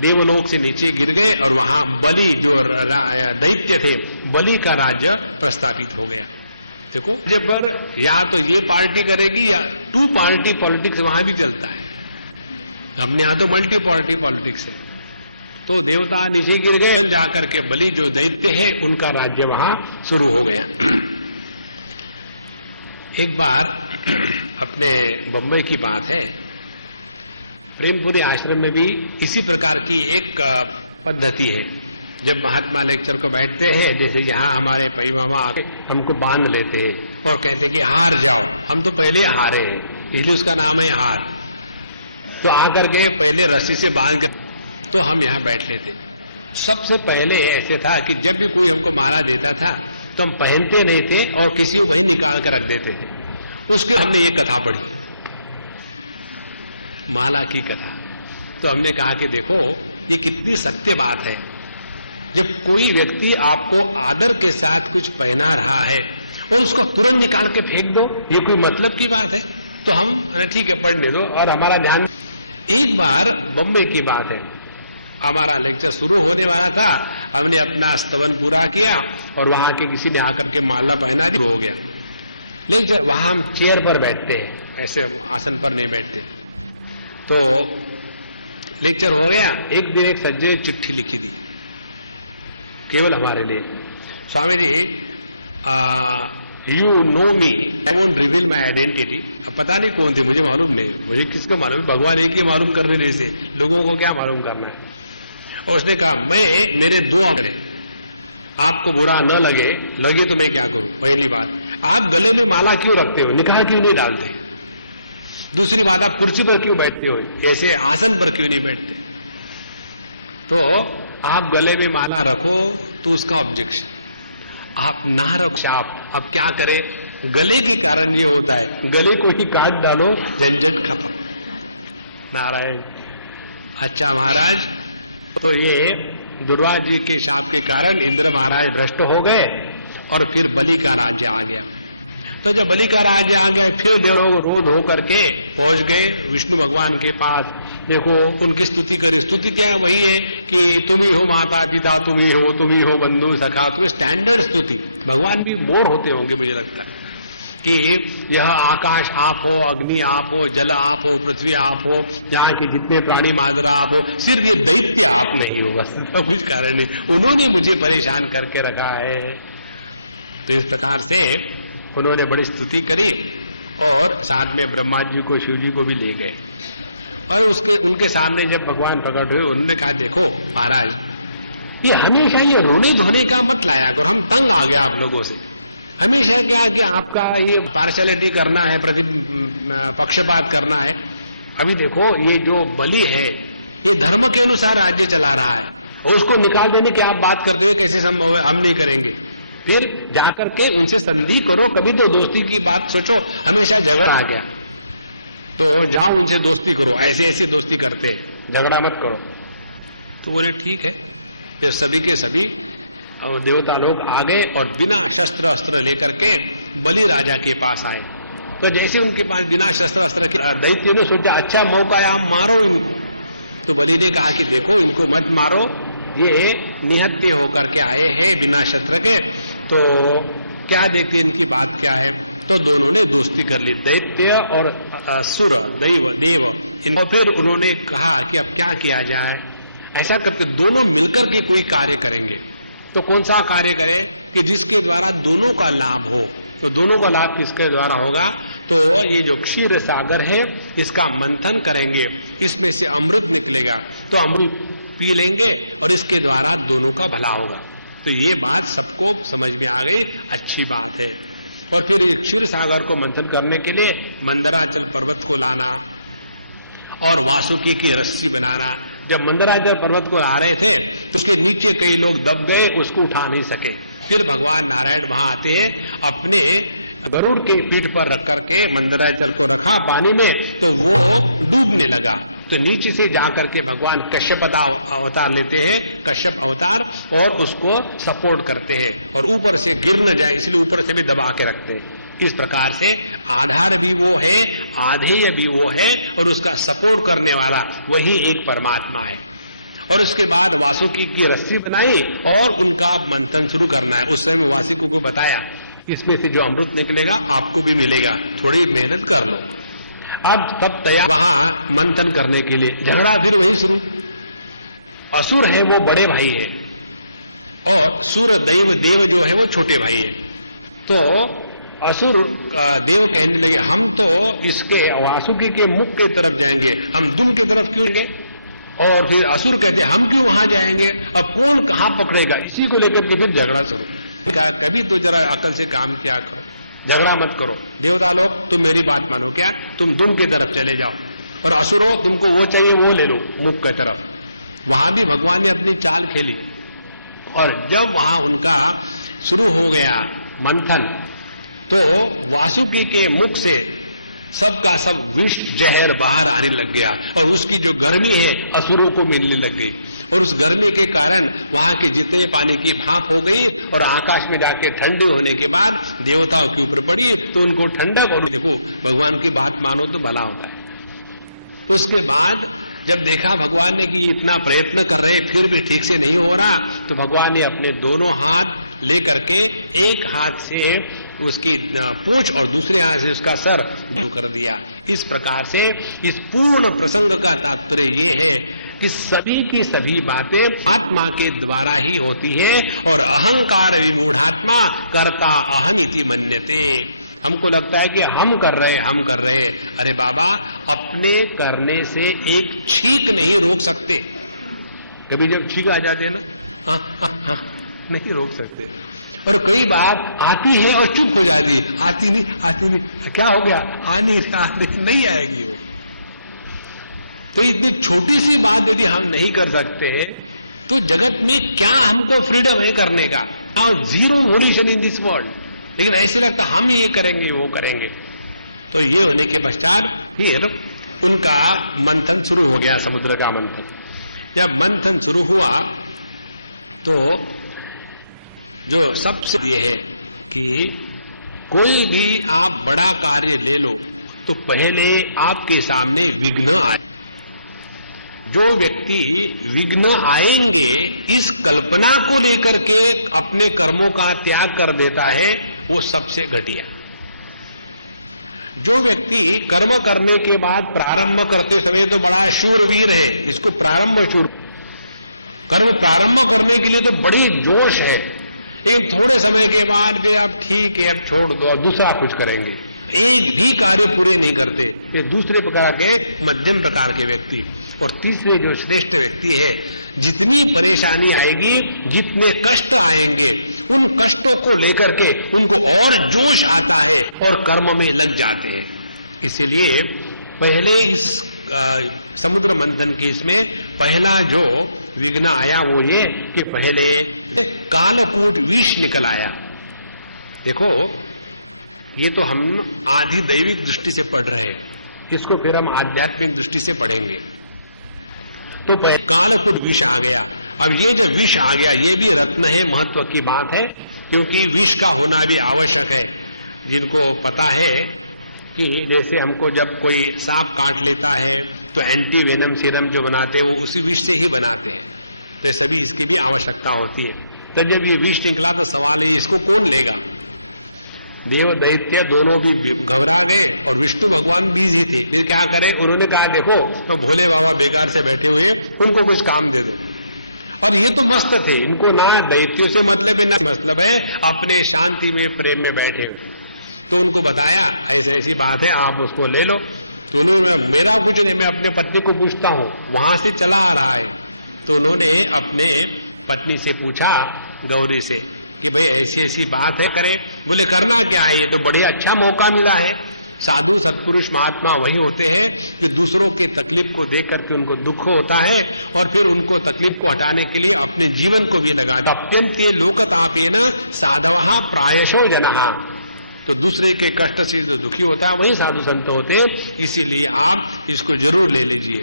देवलोक से नीचे गिर गए और वहां बलि जो दैत्य थे, बलि का राज्य प्रस्थापित हो गया। देखो मुझे पर या तो ये पार्टी करेगी या टू पार्टी पॉलिटिक्स वहां भी चलता है, हमने यहां तो मल्टी पार्टी पॉलिटिक्स है। तो देवता नीचे गिर गए, जाकर के बलि जो दैत्य है उनका राज्य वहां शुरू हो गया। एक बार अपने बंबई की बात है, प्रेमपुरी आश्रम में भी इसी प्रकार की एक पद्धति है। जब महात्मा लेक्चर को बैठते हैं, जैसे यहाँ हमारे भाई मामा आके हमको बांध लेते हैं और कहते कि हार जाओ, हम तो पहले हारे हैं, इसलिए उसका नाम है हार। तो आकर के पहले रस्सी से बांध के तो हम यहाँ बैठ लेते। सबसे पहले ऐसे था कि जब भी कोई हमको माला देता था तो हम पहनते नहीं थे और किसी को वहीं निकाल कर रख देते थे। उसके हमने ये कथा पढ़ी, माला की कथा। तो हमने कहा कि देखो ये कितनी सत्य बात है, जब कोई व्यक्ति आपको आदर के साथ कुछ पहना रहा है और उसको तुरंत निकाल के फेंक दो, ये कोई मतलब की बात है? तो हम ठीक है पढ़ने दो और हमारा ध्यान। एक बार बम्बई की बात है, हमारा लेक्चर शुरू होने वाला था, हमने अपना स्तवन पूरा किया और वहां के किसी ने आकर के माला पहना हो गया। लेकिन वहां हम चेयर पर बैठते हैं, ऐसे आसन पर नहीं बैठते। तो लेक्चर हो गया, एक दिन एक सज्जन ने चिट्ठी लिखी थी केवल हमारे लिए, Swami ji you know me, I won't reveal my identity. पता नहीं कौन थे, मुझे मालूम नहीं, मुझे किसको मालूम, भगवान एक ही मालूम कर रहे से, लोगों को क्या मालूम करना है। और उसने कहा मैं, मेरे दो आंकड़े, आपको बुरा न लगे, लगे तो मैं क्या करूं। पहली बात, आप गले में माला क्यों रखते हो, निकाल क्यों नहीं डालते। दूसरी बात, आप कुर्सी पर क्यों बैठते हो, ऐसे आसन पर क्यों नहीं बैठते। तो आप गले में माला रखो तो उसका ऑब्जेक्शन, आप ना रखो शाप। अब क्या करें, गले के कारण ये होता है, गले को ही काट डालो, झंझट खत्म। नारायण। अच्छा महाराज, तो ये दुर्वास जी के शाप के कारण इंद्र महाराज भ्रष्ट हो गए और फिर बलि का राज्य आ गया। तो जब बलि का राज्य आ गया, फिर देवलोग रोध होकर के पहुंच गए विष्णु भगवान के पास। देखो उनकी स्तुति करें, स्तुति क्या है, वही है कि तुम ही हो माता पिता, तुम ही हो बंधु सखा, तो स्टैंडर्ड स्तुति। भगवान भी बोर होते होंगे मुझे लगता है कि यह आकाश आप हो, अग्नि आप हो, जल आप हो, पृथ्वी आप हो, यहाँ के जितने प्राणी मात्रा आप हो, सिर्फ ये दैत्य आप नहीं हो, बस कुछ कारण नहीं, उन्होंने मुझे परेशान करके रखा है। तो इस प्रकार से उन्होंने बड़ी स्तुति करी और साथ में ब्रह्मा जी को, शिव जी को भी ले गए। और उसके उनके सामने जब भगवान प्रकट हुए, उन्होंने कहा देखो महाराज, ये हमेशा ये रोने धोने का मत लाया करो, हम तंग आ गया आप लोगों से। हमेशा क्या कि आपका ये पार्शलिटी करना है, पक्षपात करना है। अभी देखो ये जो बलि है ये धर्म के अनुसार राज्य चला रहा है और उसको निकाल देने की आप बात करते हैं, कैसे संभव है, हम नहीं करेंगे। फिर जाकर के उनसे संधि करो। कभी तो दोस्ती की बात सोचो, हमेशा झगड़ा आ गया तो जाओ उनसे दोस्ती करो, ऐसे ऐसे दोस्ती करते हैं, झगड़ा मत करो। तो बोले ठीक है। फिर सभी के सभी और देवता लोग आ गए और बिना शस्त्र अस्त्र लेकर के बलि राजा के पास आए। तो जैसे उनके पास बिना शस्त्र अस्त्र, दैत्य ने सोचा अच्छा मौका है, आप मारो इनको। तो बलि ने कहा कि देखो इनको मत मारो, ये निहत्थे होकर के आए हैं बिना शस्त्र के, तो क्या देखते इनकी बात क्या है। तो दोनों ने दोस्ती कर ली, दैत्य और असुर देव। और फिर उन्होंने कहा कि अब क्या किया जाए, ऐसा करके दोनों मिलकर के कोई कार्य करेंगे। तो कौन सा कार्य करें कि जिसके द्वारा दोनों का लाभ हो। तो दोनों का लाभ किसके द्वारा होगा, तो ये जो क्षीर सागर है इसका मंथन करेंगे, इसमें से अमृत निकलेगा, तो अमृत पी लेंगे और इसके द्वारा दोनों का भला होगा। तो ये बात सबको समझ में आ गई, अच्छी बात है। और फिर क्षीर सागर को मंथन करने के लिए मंदराचल पर्वत को लाना और वासुकी की रस्सी बनाना। जब मंदराचल पर्वत को ला रहे थे तो उसके नीचे कई लोग दब गए, उसको उठा नहीं सके। फिर भगवान नारायण वहां आते हैं, अपने गरुड़ के पीठ पर रख करके मंदराचल को रखा पानी में, तो वो डूबने लगा। तो नीचे से जाकर के भगवान कश्यप अवतार लेते हैं, कश्यप अवतार, और उसको सपोर्ट करते हैं और ऊपर से गिर न जाए इसलिए ऊपर से भी दबा के रखते हैं। इस प्रकार से आधार भी वो है, आधेय भी वो है, और उसका सपोर्ट करने वाला वही एक परमात्मा है। और उसके बाद वासुकी की रस्सी बनाई और उनका मंथन शुरू करना है। उस समय वासुकी को बताया इसमें से जो अमृत निकलेगा आपको भी मिलेगा, थोड़ी मेहनत कर लो। अब सब तैयार मंथन करने के लिए। झगड़ा फिर वही शुरू। असुर है वो बड़े भाई है और सुर दैव देव जो है वो छोटे भाई है। तो असुर देव कहने लगे हम तो इसके वासुकी के मुख की तरफ जाएंगे, हम दुम की तरफ क्यों जाएंगे। और फिर असुर कहते हम क्यों वहां जाएंगे, अब कौन कहां पकड़ेगा। इसी को लेकर के फिर झगड़ा शुरू। कभी तो जरा अकल से काम किया करो, झगड़ा मत करो। देवता लोग तुम मेरी बात मानो, क्या तुम दुम की तरफ चले जाओ, और असुरो तुमको वो चाहिए वो ले लो मुख की तरफ। वहां भी भगवान ने अपनी चाल खेली और जब वहां उनका शुरू हो गया मंथन, तो वासुकी के मुख से सबका सब विष जहर बाहर आने लग गया और उसकी जो गर्मी है असुरों को मिलने लग गई। और उस गर्मी के कारण वहां के जितने पानी की भाप हो गई और आकाश में जाके ठंडे होने के बाद देवताओं के ऊपर पड़ी, तो उनको ठंडक। और देखो भगवान की बात मानो तो भला होता है। उसके बाद जब देखा भगवान ने कि इतना प्रयत्न कर रहे फिर भी ठीक से नहीं हो रहा, तो भगवान ने अपने दोनों हाथ लेकर के एक हाथ से उसकी पूंछ और दूसरे हाथ से उसका सर जो कर दिया। इस प्रकार से इस पूर्ण प्रसंग का तात्पर्य यह है कि सभी की सभी बातें आत्मा के द्वारा ही होती है और अहंकार विमूढ़ात्मा कर्ता अहम इति मन्यते। हमको लगता है कि हम कर रहे हैं। अरे बाबा, अपने करने से एक छींक नहीं रोक सकते। कभी जब छींक आ जाते ना नहीं रोक सकते, पर कई बार आती है और चुप हो जाती, आती नहीं, क्या हो गया, आने नहीं आएगी वो। तो इतनी छोटी सी बात यदि हम नहीं कर सकते तो जगत में क्या हमको फ्रीडम है करने का। Now zero वोल्यूशन in this world, लेकिन ऐसा लगता हम ये करेंगे वो करेंगे। तो ये होने के पश्चात फिर उनका मंथन शुरू हो गया, समुद्र का मंथन। जब मंथन शुरू हुआ तो जो सबसे ये है कि कोई भी आप बड़ा कार्य ले लो तो पहले आपके सामने विघ्न आए। जो व्यक्ति विघ्न आएंगे इस कल्पना को लेकर के अपने कर्मों का त्याग कर देता है, वो सबसे घटिया। जो व्यक्ति कर्म करने के बाद प्रारंभ करते समय तो बड़ा शूरवीर है, इसको प्रारंभ शूर। कर्म प्रारंभ करने के लिए तो बड़ी जोश है, एक थोड़े समय के बाद भी आप ठीक है अब छोड़ दो और दूसरा कुछ करेंगे। एक भी कार्य पूरे नहीं करते, ये दूसरे प्रकार के मध्यम प्रकार के व्यक्ति। और तीसरे जो श्रेष्ठ व्यक्ति है, जितनी परेशानी आएगी, जितने कष्ट आएंगे, उन कष्टों को लेकर के उनको और जोश आता है और कर्म में लग जाते हैं। इसलिए पहले इस समुद्र मंथन केस में पहला जो विघ्न आया वो ये कि पहले कालकूट विष निकल आया। देखो, ये तो हम आदि दैविक दृष्टि से पढ़ रहे हैं, इसको फिर हम आध्यात्मिक दृष्टि से पढ़ेंगे। तो पहले विष आ गया। अब ये जो विष आ गया, ये भी रत्न है, महत्व की बात है, क्योंकि विष का होना भी आवश्यक है। जिनको पता है कि जैसे हमको जब कोई सांप काट लेता है तो एंटी वेनम सीरम जो बनाते हैं वो उसी विष से ही बनाते हैं, तो सभी इसकी भी आवश्यकता होती है। तो जब ये विष निकला तो सवाल है, इसको कौन लेगा? देव दैत्य दोनों भी घबरा गए और विष्णु भगवान बिजी थे। फिर क्या करें? उन्होंने कहा देखो, तो भोले बाबा बेकार से बैठे हुए, उनको कुछ काम दे दो। और ये तो मस्त थे, इनको ना दैत्यों से मतलब है ना मतलब है अपने शांति में प्रेम में बैठे हुए। तो उनको बताया ऐसी ऐसी बात है, आप उसको ले लो। तो उन्होंने मेरा कुछ नहीं, मैं अपने पत्नी को पूछता हूँ, वहां से चला आ रहा है। तो उन्होंने अपने पत्नी से पूछा, गौरी से, कि भाई ऐसी ऐसी बात है, करे? बोले करना क्या है, ये तो बड़े अच्छा मौका मिला है। साधु सत्पुरुष महात्मा वही होते हैं कि दूसरों की तकलीफ को देख करके उनको दुख होता है और फिर उनको तकलीफ को हटाने के लिए अपने जीवन को भी लगाता। तप्यन्ते लोकतापेन साधवः प्रायशो जनः। तो दूसरे के कष्ट से जो दुखी होता है वही साधु संत होते हैं, इसीलिए आप इसको जरूर ले लीजिए।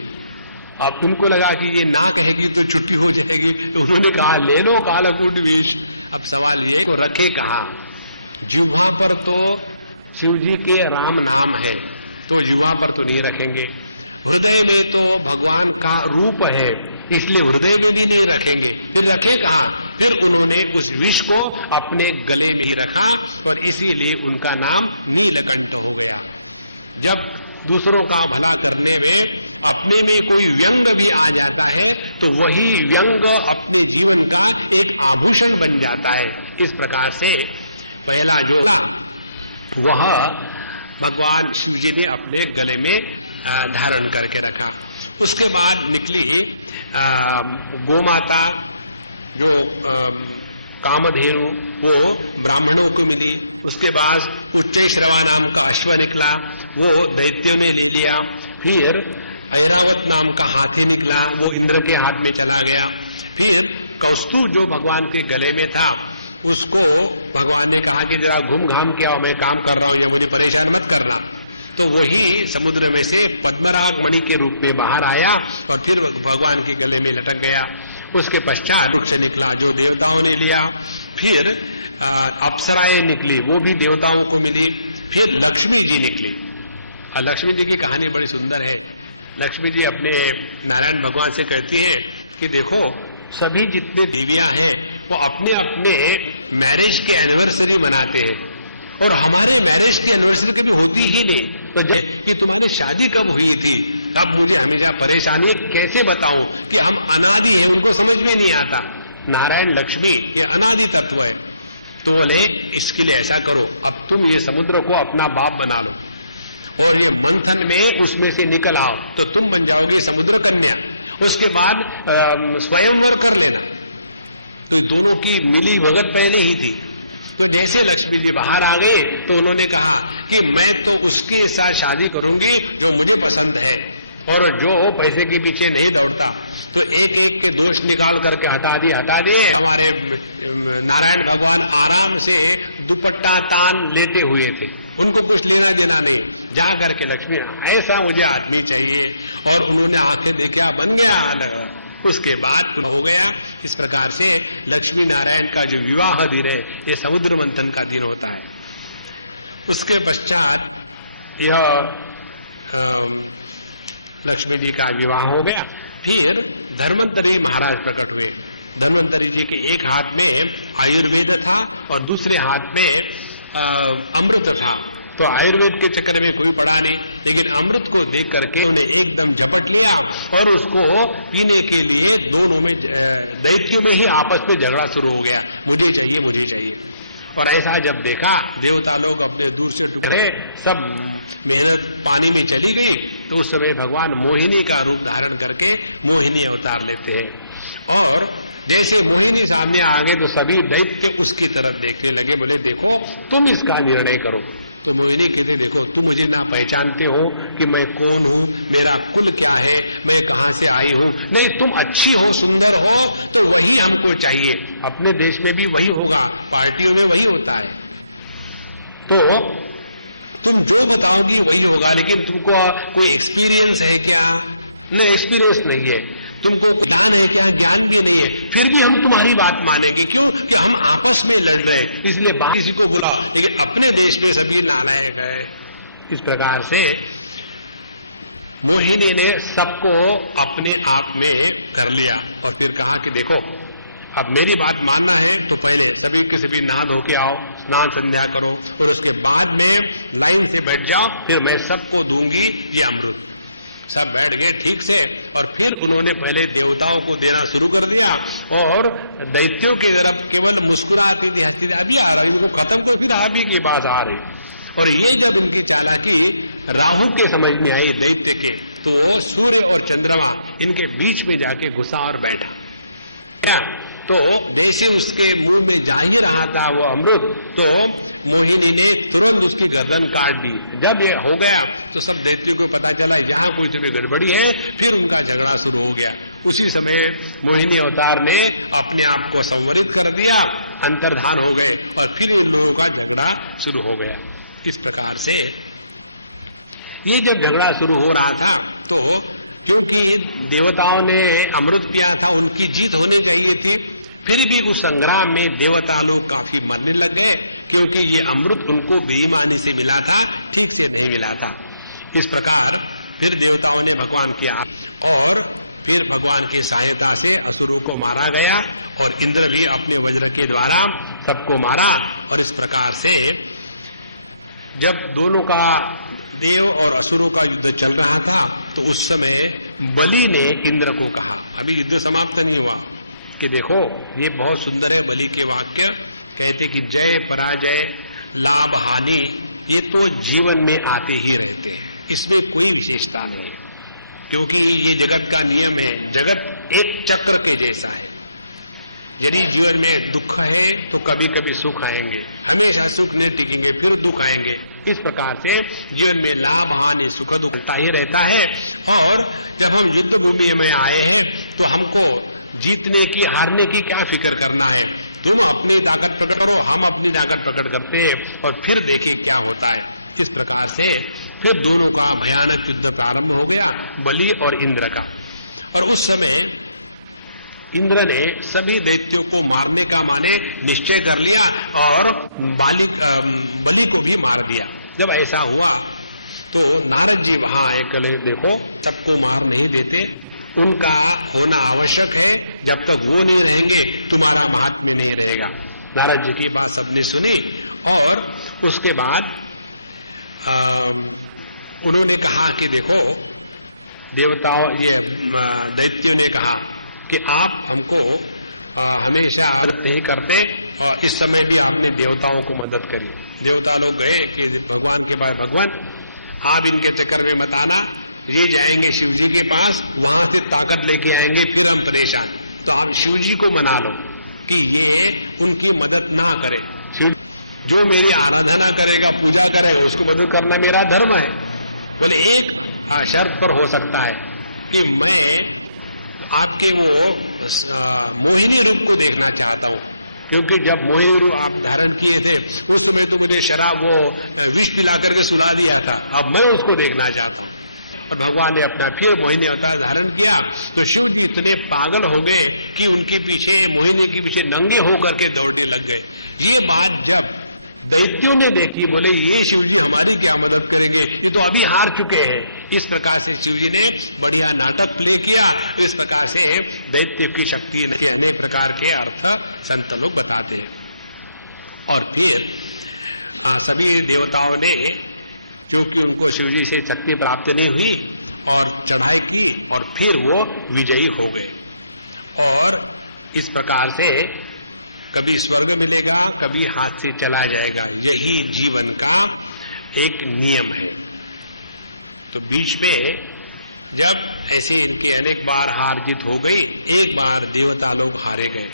अब तुमको लगा कि ये ना कहेगी तो छुट्टी हो जाएगी, तो उन्होंने कहा ले लो कालकूट विष। अब सवाल ये को रखे कहा? जिह्वा पर तो शिव जी के राम नाम है, तो जिह्वा पर तो नहीं रखेंगे। हृदय में तो भगवान का रूप है, इसलिए हृदय में भी नहीं रखेंगे। फिर रखे कहा? फिर उन्होंने उस विष को अपने गले में रखा और इसीलिए उनका नाम नीलकंठ हो गया। जब दूसरों का भला करने में अपने में कोई व्यंग भी आ जाता है तो वही व्यंग अपने जीवन का एक आभूषण बन जाता है। इस प्रकार से पहला जो वह भगवान शिव जी ने अपने गले में धारण करके रखा। उसके बाद निकली गोमाता जो कामधेनु, वो ब्राह्मणों को मिली। उसके बाद उच्चैश्रवा नाम का अश्व निकला, वो दैत्यों ने ले लिया। फिर ऐरावत नाम का हाथी निकला, वो इंद्र के हाथ में चला गया। फिर कौस्तुभ जो भगवान के गले में था, उसको भगवान ने कहा कि जरा घूम घाम के आओ, मैं काम कर रहा हूं, या मुझे परेशान मत करना। तो वही समुद्र में से पद्मराग मणि के रूप में बाहर आया और फिर भगवान के गले में लटक गया। उसके पश्चात से निकला जो देवताओं ने लिया। फिर अप्सराएं निकली, वो भी देवताओं को मिली। फिर लक्ष्मी जी निकली, और लक्ष्मी जी की कहानी बड़ी सुंदर है। लक्ष्मी जी अपने नारायण भगवान से कहती हैं कि देखो, सभी जितने देवियां हैं वो अपने अपने मैरिज के एनिवर्सरी मनाते हैं, और हमारे मैरिज की एनिवर्सरी कभी होती ही नहीं। तो जब कि तुम्हारी शादी कब हुई थी, तब मुझे हमेशा परेशानी है, कैसे बताऊं कि हम अनादि हैं, उनको समझ में नहीं आता। नारायण लक्ष्मी ये अनादि तत्व है। तो बोले इसके लिए ऐसा करो, अब तुम ये समुद्र को अपना बाप बना लो और ये मंथन में उसमें से निकल आओ, तो तुम बन जाओगे समुद्र कन्या। उसके बाद स्वयंवर कर लेना। तो दोनों की मिली भगत पहले ही थी। तो जैसे लक्ष्मी जी बाहर आ गए तो उन्होंने कहा कि मैं तो उसके साथ शादी करूंगी जो मुझे पसंद है, और जो पैसे के पीछे नहीं दौड़ता। तो एक एक के दोष निकाल करके हटा दिए। हमारे नारायण भगवान आराम से दुपट्टा तान लेते हुए थे, उनको कुछ लेना देना नहीं। जा करके लक्ष्मी, ऐसा मुझे आदमी चाहिए, और उन्होंने आंखें देखा, बन गया। उसके बाद हो गया। इस प्रकार से लक्ष्मी नारायण का जो विवाह दिन है, ये समुद्र मंथन का दिन होता है। उसके पश्चात यह लक्ष्मी जी का विवाह हो गया। फिर धर्मंतरी महाराज प्रकट हुए। धर्मंतरी जी के एक हाथ में आयुर्वेद था और दूसरे हाथ में अमृत था। तो आयुर्वेद के चक्कर में कोई पड़ा नहीं, लेकिन अमृत को देख करके उन्हें एकदम झपट लिया और उसको पीने के लिए दोनों में दैत्यों में ही आपस में झगड़ा शुरू हो गया, मुझे चाहिए मुझे चाहिए। और ऐसा जब देखा, देवता लोग अपने दूर से खड़े, सब मेहनत पानी में चली गई। तो उस समय भगवान मोहिनी का रूप धारण करके मोहिनी अवतार लेते हैं। और जैसे मोहिनी सामने आ गए तो सभी दैत्य उसकी तरफ देखने लगे, बोले देखो तुम इसका निर्णय करो। तो मोहिनी कहते देखो, तुम मुझे ना पहचानते हो कि मैं कौन हूँ, मेरा कुल क्या है, मैं कहाँ से आई हूँ। नहीं, तुम अच्छी हो, सुंदर हो, तो वही हमको चाहिए। अपने देश में भी वही होगा, पार्टियों में वही होता है। तो तुम जो बताओगी वही होगा, लेकिन तुमको कोई एक्सपीरियंस है क्या? नहीं, एक्सपीरियंस नहीं है। तुमको ज्ञान है क्या? ज्ञान भी नहीं है। फिर भी हम तुम्हारी बात मानेंगे। क्यों? कि हम आपस में लड़ रहे हैं, इसलिए बाहर किसी को बुलाओ, लेकिन अपने देश में सभी नालायक है। इस प्रकार से मोहिनी ने सबको अपने आप में कर लिया और फिर कहा कि देखो, अब मेरी बात मानना है तो पहले सभी के सभी नहा धो के आओ, स्नान संध्या करो, और उसके बाद में लाइन से बैठ जाओ, फिर मैं सबको दूंगी ये अमृत। सब बैठ गए ठीक से, और फिर उन्होंने पहले देवताओं को देना शुरू कर दिया, और दैत्यों की तरफ केवल मुस्कुराती हंसी भी आ रही, उनको खत्म तो फिर हाबी के पास आ रही। और ये जब उनकी चालाकी राहु के समझ में आई दैत्य के, तो सूर्य और चंद्रमा इनके बीच में जाके घुसा और बैठा। क्या? तो जैसे उसके मुंह में जा ही रहा था वो अमृत, तो मोहिनी ने तुरंत उसकी गर्दन काट दी। जब ये हो गया तो सब दैत्यों को पता चला यहाँ कोई तुम्हें गड़बड़ी है, फिर उनका झगड़ा शुरू हो गया। उसी समय मोहिनी अवतार ने अपने आप को संवरित कर दिया, अंतर्धान हो गए, और फिर उन लोगों का झगड़ा शुरू हो गया। इस प्रकार से ये जब झगड़ा शुरू हो रहा था, तो क्योंकि देवताओं ने अमृत पिया था, उनकी जीत होने चाहिए थी, फिर भी उस संग्राम में देवता लोग काफी मरने लग गए, क्योंकि ये अमृत उनको बेईमानी से मिला था, ठीक से नहीं मिला था। इस प्रकार फिर देवताओं ने भगवान के और फिर भगवान की सहायता से असुरों को मारा गया, और इंद्र भी अपने वज्र के द्वारा सबको मारा। और इस प्रकार से जब दोनों का, देव और असुरों का युद्ध चल रहा था, तो उस समय बलि ने इंद्र को कहा, अभी युद्ध समाप्त नहीं हुआ, कि देखो ये बहुत सुंदर है बलि के वाक्य, कहते कि जय पराजय लाभ हानि ये तो जीवन में आते ही रहते हैं, इसमें कोई विशेषता नहीं है, क्योंकि ये जगत का नियम है। जगत एक चक्र के जैसा है। यदि जीवन में दुख है तो कभी कभी सुख आएंगे, हमेशा सुख नहीं टिकेंगे, फिर दुख आएंगे। इस प्रकार से जीवन में लाभ हानि सुख दुख ही रहता है। और जब हम युद्ध भूमि में आए हैं तो हमको जीतने की हारने की क्या फिक्र करना है? तुम अपनी ताकत प्रकट करो, हम अपनी ताकत प्रकट करते हैं, और फिर देखें क्या होता है। इस प्रकार से फिर दोनों का भयानक युद्ध प्रारंभ हो गया, बलि और इंद्र का। और उस समय इंद्र ने सभी दैत्यों को मारने का माने निश्चय कर लिया, और बलि को भी मार दिया। जब ऐसा हुआ तो नारद जी वहां आए, कले देखो सबको मार नहीं देते, उनका होना आवश्यक है, जब तक वो नहीं रहेंगे तुम्हारा महात्म्य नहीं रहेगा। नारद जी की बात सबने सुनी, और उसके बाद उन्होंने कहा कि देखो देवताओं, ये दैत्यों ने कहा कि आप हमको हमेशा मदद नहीं करते, और इस समय भी हमने देवताओं को मदद करी। देवता लोग गए कि भगवान के बाद भगवान आप इनके चक्कर में मत आना, ये जाएंगे शिव जी के पास, वहां से ताकत लेके आएंगे, फिर हम परेशान। तो आप शिव जी को मना लो कि ये उनकी मदद ना करे। शिव जो मेरी आराधना करेगा, पूजा करेगा, उसको मदद करना मेरा धर्म है। बोले एक शर्त पर हो सकता है कि मैं आपके वो मोहिनी रूप को देखना चाहता हूँ, क्योंकि जब मोहिनी रूप आप धारण किए थे उस समय तो मुझे शराब वो विष पिला करके सुला दिया था, अब मैं उसको देखना चाहता हूँ। और भगवान ने अपना फिर मोहिनी अवतार धारण किया, तो शिव जी इतने पागल हो गए कि उनके पीछे, मोहिनी के पीछे नंगे होकर के दौड़ने लग गए। ये बात जब दैत्यों ने देखी, बोले ये शिव जी हमारी क्या मदद करेंगे, ये तो अभी हार चुके हैं। इस प्रकार से शिव जी ने बढ़िया नाटक प्ले किया। इस प्रकार से दैत्य की शक्ति के अनेक प्रकार के अर्थ संत लोग बताते हैं। और फिर सभी देवताओं ने, क्योंकि उनको शिव जी से शक्ति प्राप्त नहीं हुई, और चढ़ाई की, और फिर वो विजयी हो गए। और इस प्रकार से कभी स्वर्ग मिलेगा, कभी हाथ से चला जाएगा, यही जीवन का एक नियम है। तो बीच में जब ऐसे इनके अनेक बार हार जीत हो गई, एक बार देवता लोग हारे गए।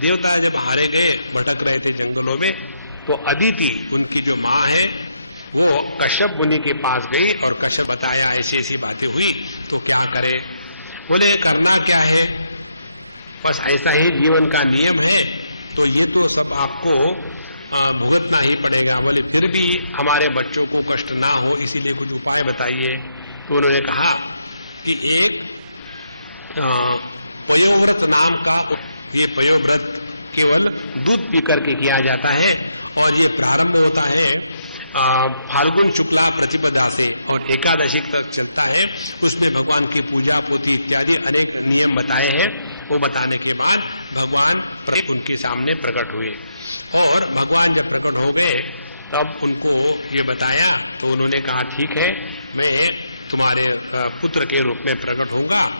देवता जब हारे गए, भटक रहे थे जंगलों में, तो अदिति उनकी जो माँ है वो कश्यप मुनि के पास गई, और कश्यप बताया ऐसी ऐसी बातें हुई, तो क्या करे। बोले करना क्या है, बस ऐसा ही जीवन का नियम है। तो ये तो सब आपको भुगतना ही पड़ेगा। बोले फिर भी हमारे बच्चों को कष्ट ना हो इसीलिए कुछ उपाय बताइए। तो उन्होंने कहा कि एक पयोव्रत नाम का, ये पयोव्रत केवल दूध पी करके किया जाता है और ये प्रारंभ होता है फाल्गुन शुक्ला प्रतिपदा से और एकादशी तक चलता है। उसमें भगवान की पूजा पोथी इत्यादि अनेक नियम बताए हैं। वो बताने के बाद भगवान उनके सामने प्रकट हुए और भगवान जब प्रकट हो गए तब उनको ये बताया तो उन्होंने कहा ठीक है, मैं तुम्हारे पुत्र के रूप में प्रकट होऊंगा।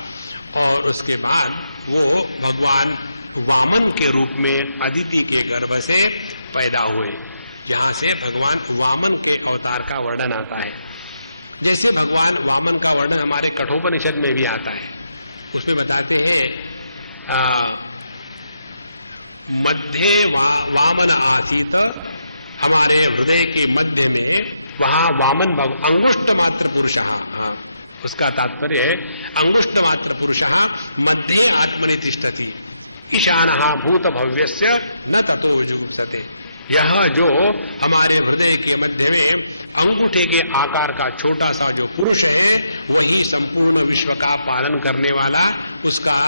और उसके बाद वो भगवान वामन के रूप में अदिति के गर्भ से पैदा हुए। यहाँ से भगवान वामन के अवतार का वर्णन आता है। जैसे भगवान वामन का वर्णन हमारे कठोपनिषद में भी आता है। उसमें बताते हैं मध्य वामन आसीत, हमारे हृदय के मध्य में वहां वामन अंगुष्ठ मात्र पुरुष, उसका तात्पर्य है अंगुष्ठ मात्र पुरुष मध्य आत्मनि तिष्ठति ईशान भूत भव्यस्य न ततो जुगुप्सते। यह जो हमारे हृदय के मध्य में अंगूठे के आकार का छोटा सा जो पुरुष है वही संपूर्ण विश्व का पालन करने वाला, उसका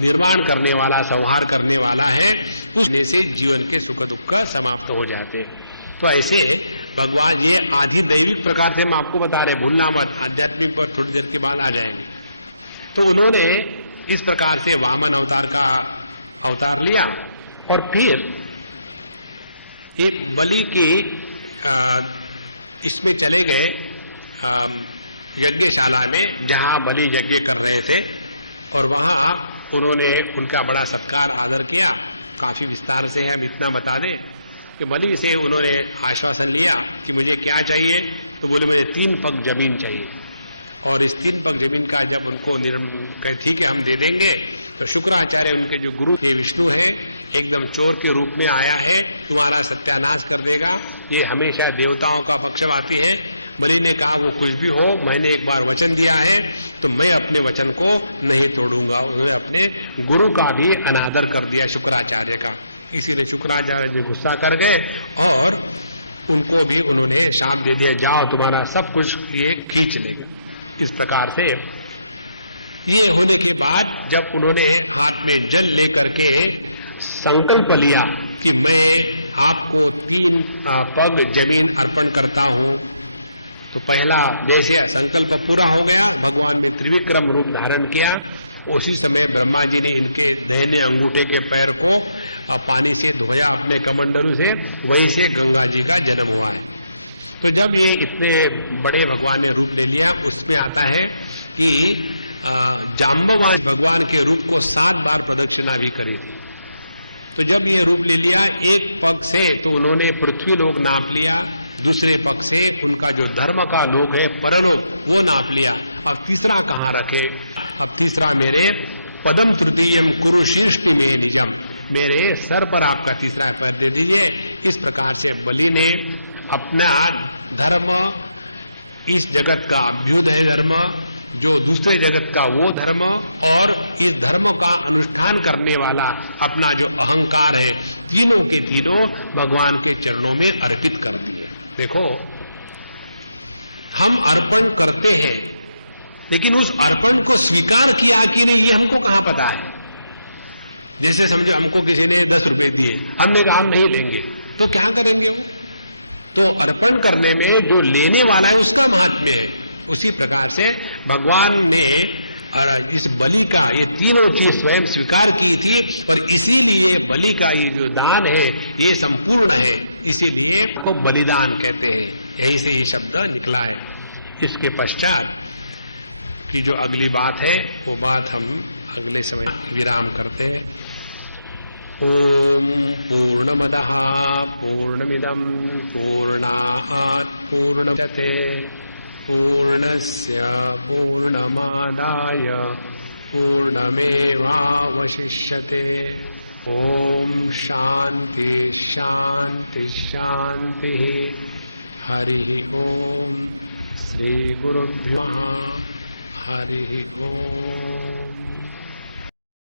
निर्माण करने वाला, संहार करने वाला है। उसने से जीवन के सुख दुख समाप्त हो जाते। तो ऐसे भगवान ये आदि दैविक प्रकार से हम आपको बता रहे, भूलना मत, आध्यात्मिक पर थोड़ी देर के बाद आ जाएंगे। तो उन्होंने इस प्रकार से वामन अवतार का अवतार लिया और फिर एक बलि की इसमें चले गए यज्ञशाला में जहां बलि यज्ञ कर रहे थे और वहां उन्होंने उनका बड़ा सत्कार आदर किया। काफी विस्तार से है, अब इतना बता दें कि बलि से उन्होंने आश्वासन लिया कि मुझे क्या चाहिए। तो बोले मुझे 3 पग जमीन चाहिए। और इस 3 पग जमीन का जब उनको कहे ठीक है हम दे देंगे, तो शुक्राचार्य उनके जो गुरु थे विष्णु है, एकदम चोर के रूप में आया है, तुम्हारा सत्यानाश कर देगा। ये हमेशा देवताओं का पक्षपाती है। बलि ने कहा वो कुछ भी हो, मैंने एक बार वचन दिया है तो मैं अपने वचन को नहीं तोड़ूंगा। उन्होंने अपने गुरु का भी अनादर कर दिया, शुक्राचार्य का। इसीलिए शुक्राचार्य जी गुस्सा कर गए और उनको भी उन्होंने शाप दे दिया, जाओ तुम्हारा सब कुछ ये खींच लेगा। इस प्रकार से ये होने के बाद जब उन्होंने हाथ में जल लेकर के संकल्प लिया कि मैं आपको 3 पग जमीन अर्पण करता हूं, तो पहला जैसे संकल्प पूरा हो गया, भगवान ने त्रिविक्रम रूप धारण किया। उसी समय ब्रह्मा जी ने इनके दाहिने अंगूठे के पैर को पानी से धोया अपने कमंडलू से, वहीं से गंगा जी का जन्म हुआ है। तो जब ये इतने बड़े भगवान ने रूप ले लिया, उसमें आता है कि जाम्बवान भगवान के रूप को 7 बार प्रदक्षिणा भी करी थी। तो जब ये रूप ले लिया, एक पग से तो उन्होंने पृथ्वी लोक नाप लिया, दूसरे पग से उनका जो धर्म का लोक है परलोक वो नाप लिया। अब तीसरा कहाँ रखे? तीसरा मेरे पदम तृतीयम कुरु शीर्ष में निजम, मेरे सर पर आपका तीसरा पैर दे दीजिए। इस प्रकार से बलि ने अपना धर्म, इस जगत का अभ्युदय धर्म, जो दूसरे जगत का वो धर्म और इस धर्म का अनुष्ठान करने वाला अपना जो अहंकार है, तीनों के तीनों भगवान के चरणों में अर्पित कर दिए। देखो, हम अर्पण करते हैं लेकिन उस अर्पण को स्वीकार किया कि नहीं ये हमको कहाँ पता है। जैसे समझो हमको किसी ने 10 रुपए दिए, हमने कहा हम नहीं लेंगे, तो क्या करेंगे? तो अर्पण करने में जो लेने वाला है उसका महत्व है। उसी प्रकार से भगवान ने इस बलि का ये तीनों चीज स्वयं स्वीकार की थी और इसीलिए बलि का ये जो दान है ये संपूर्ण है, इसीलिए को बलिदान कहते हैं। यही से ये शब्द निकला है। इसके पश्चात की जो अगली बात है वो बात हम अगले समय विराम करते हैं। ओम पूर्णमदः पूर्णमिदं पूर्णात् पूर्णमुदच्यते पूर्णस्य पूर्णमादाय पूर्णमेवावशिष्यते। ओम शांति शांति शांति। हरि ओम। श्री गुरुभ्यो हरि ओम।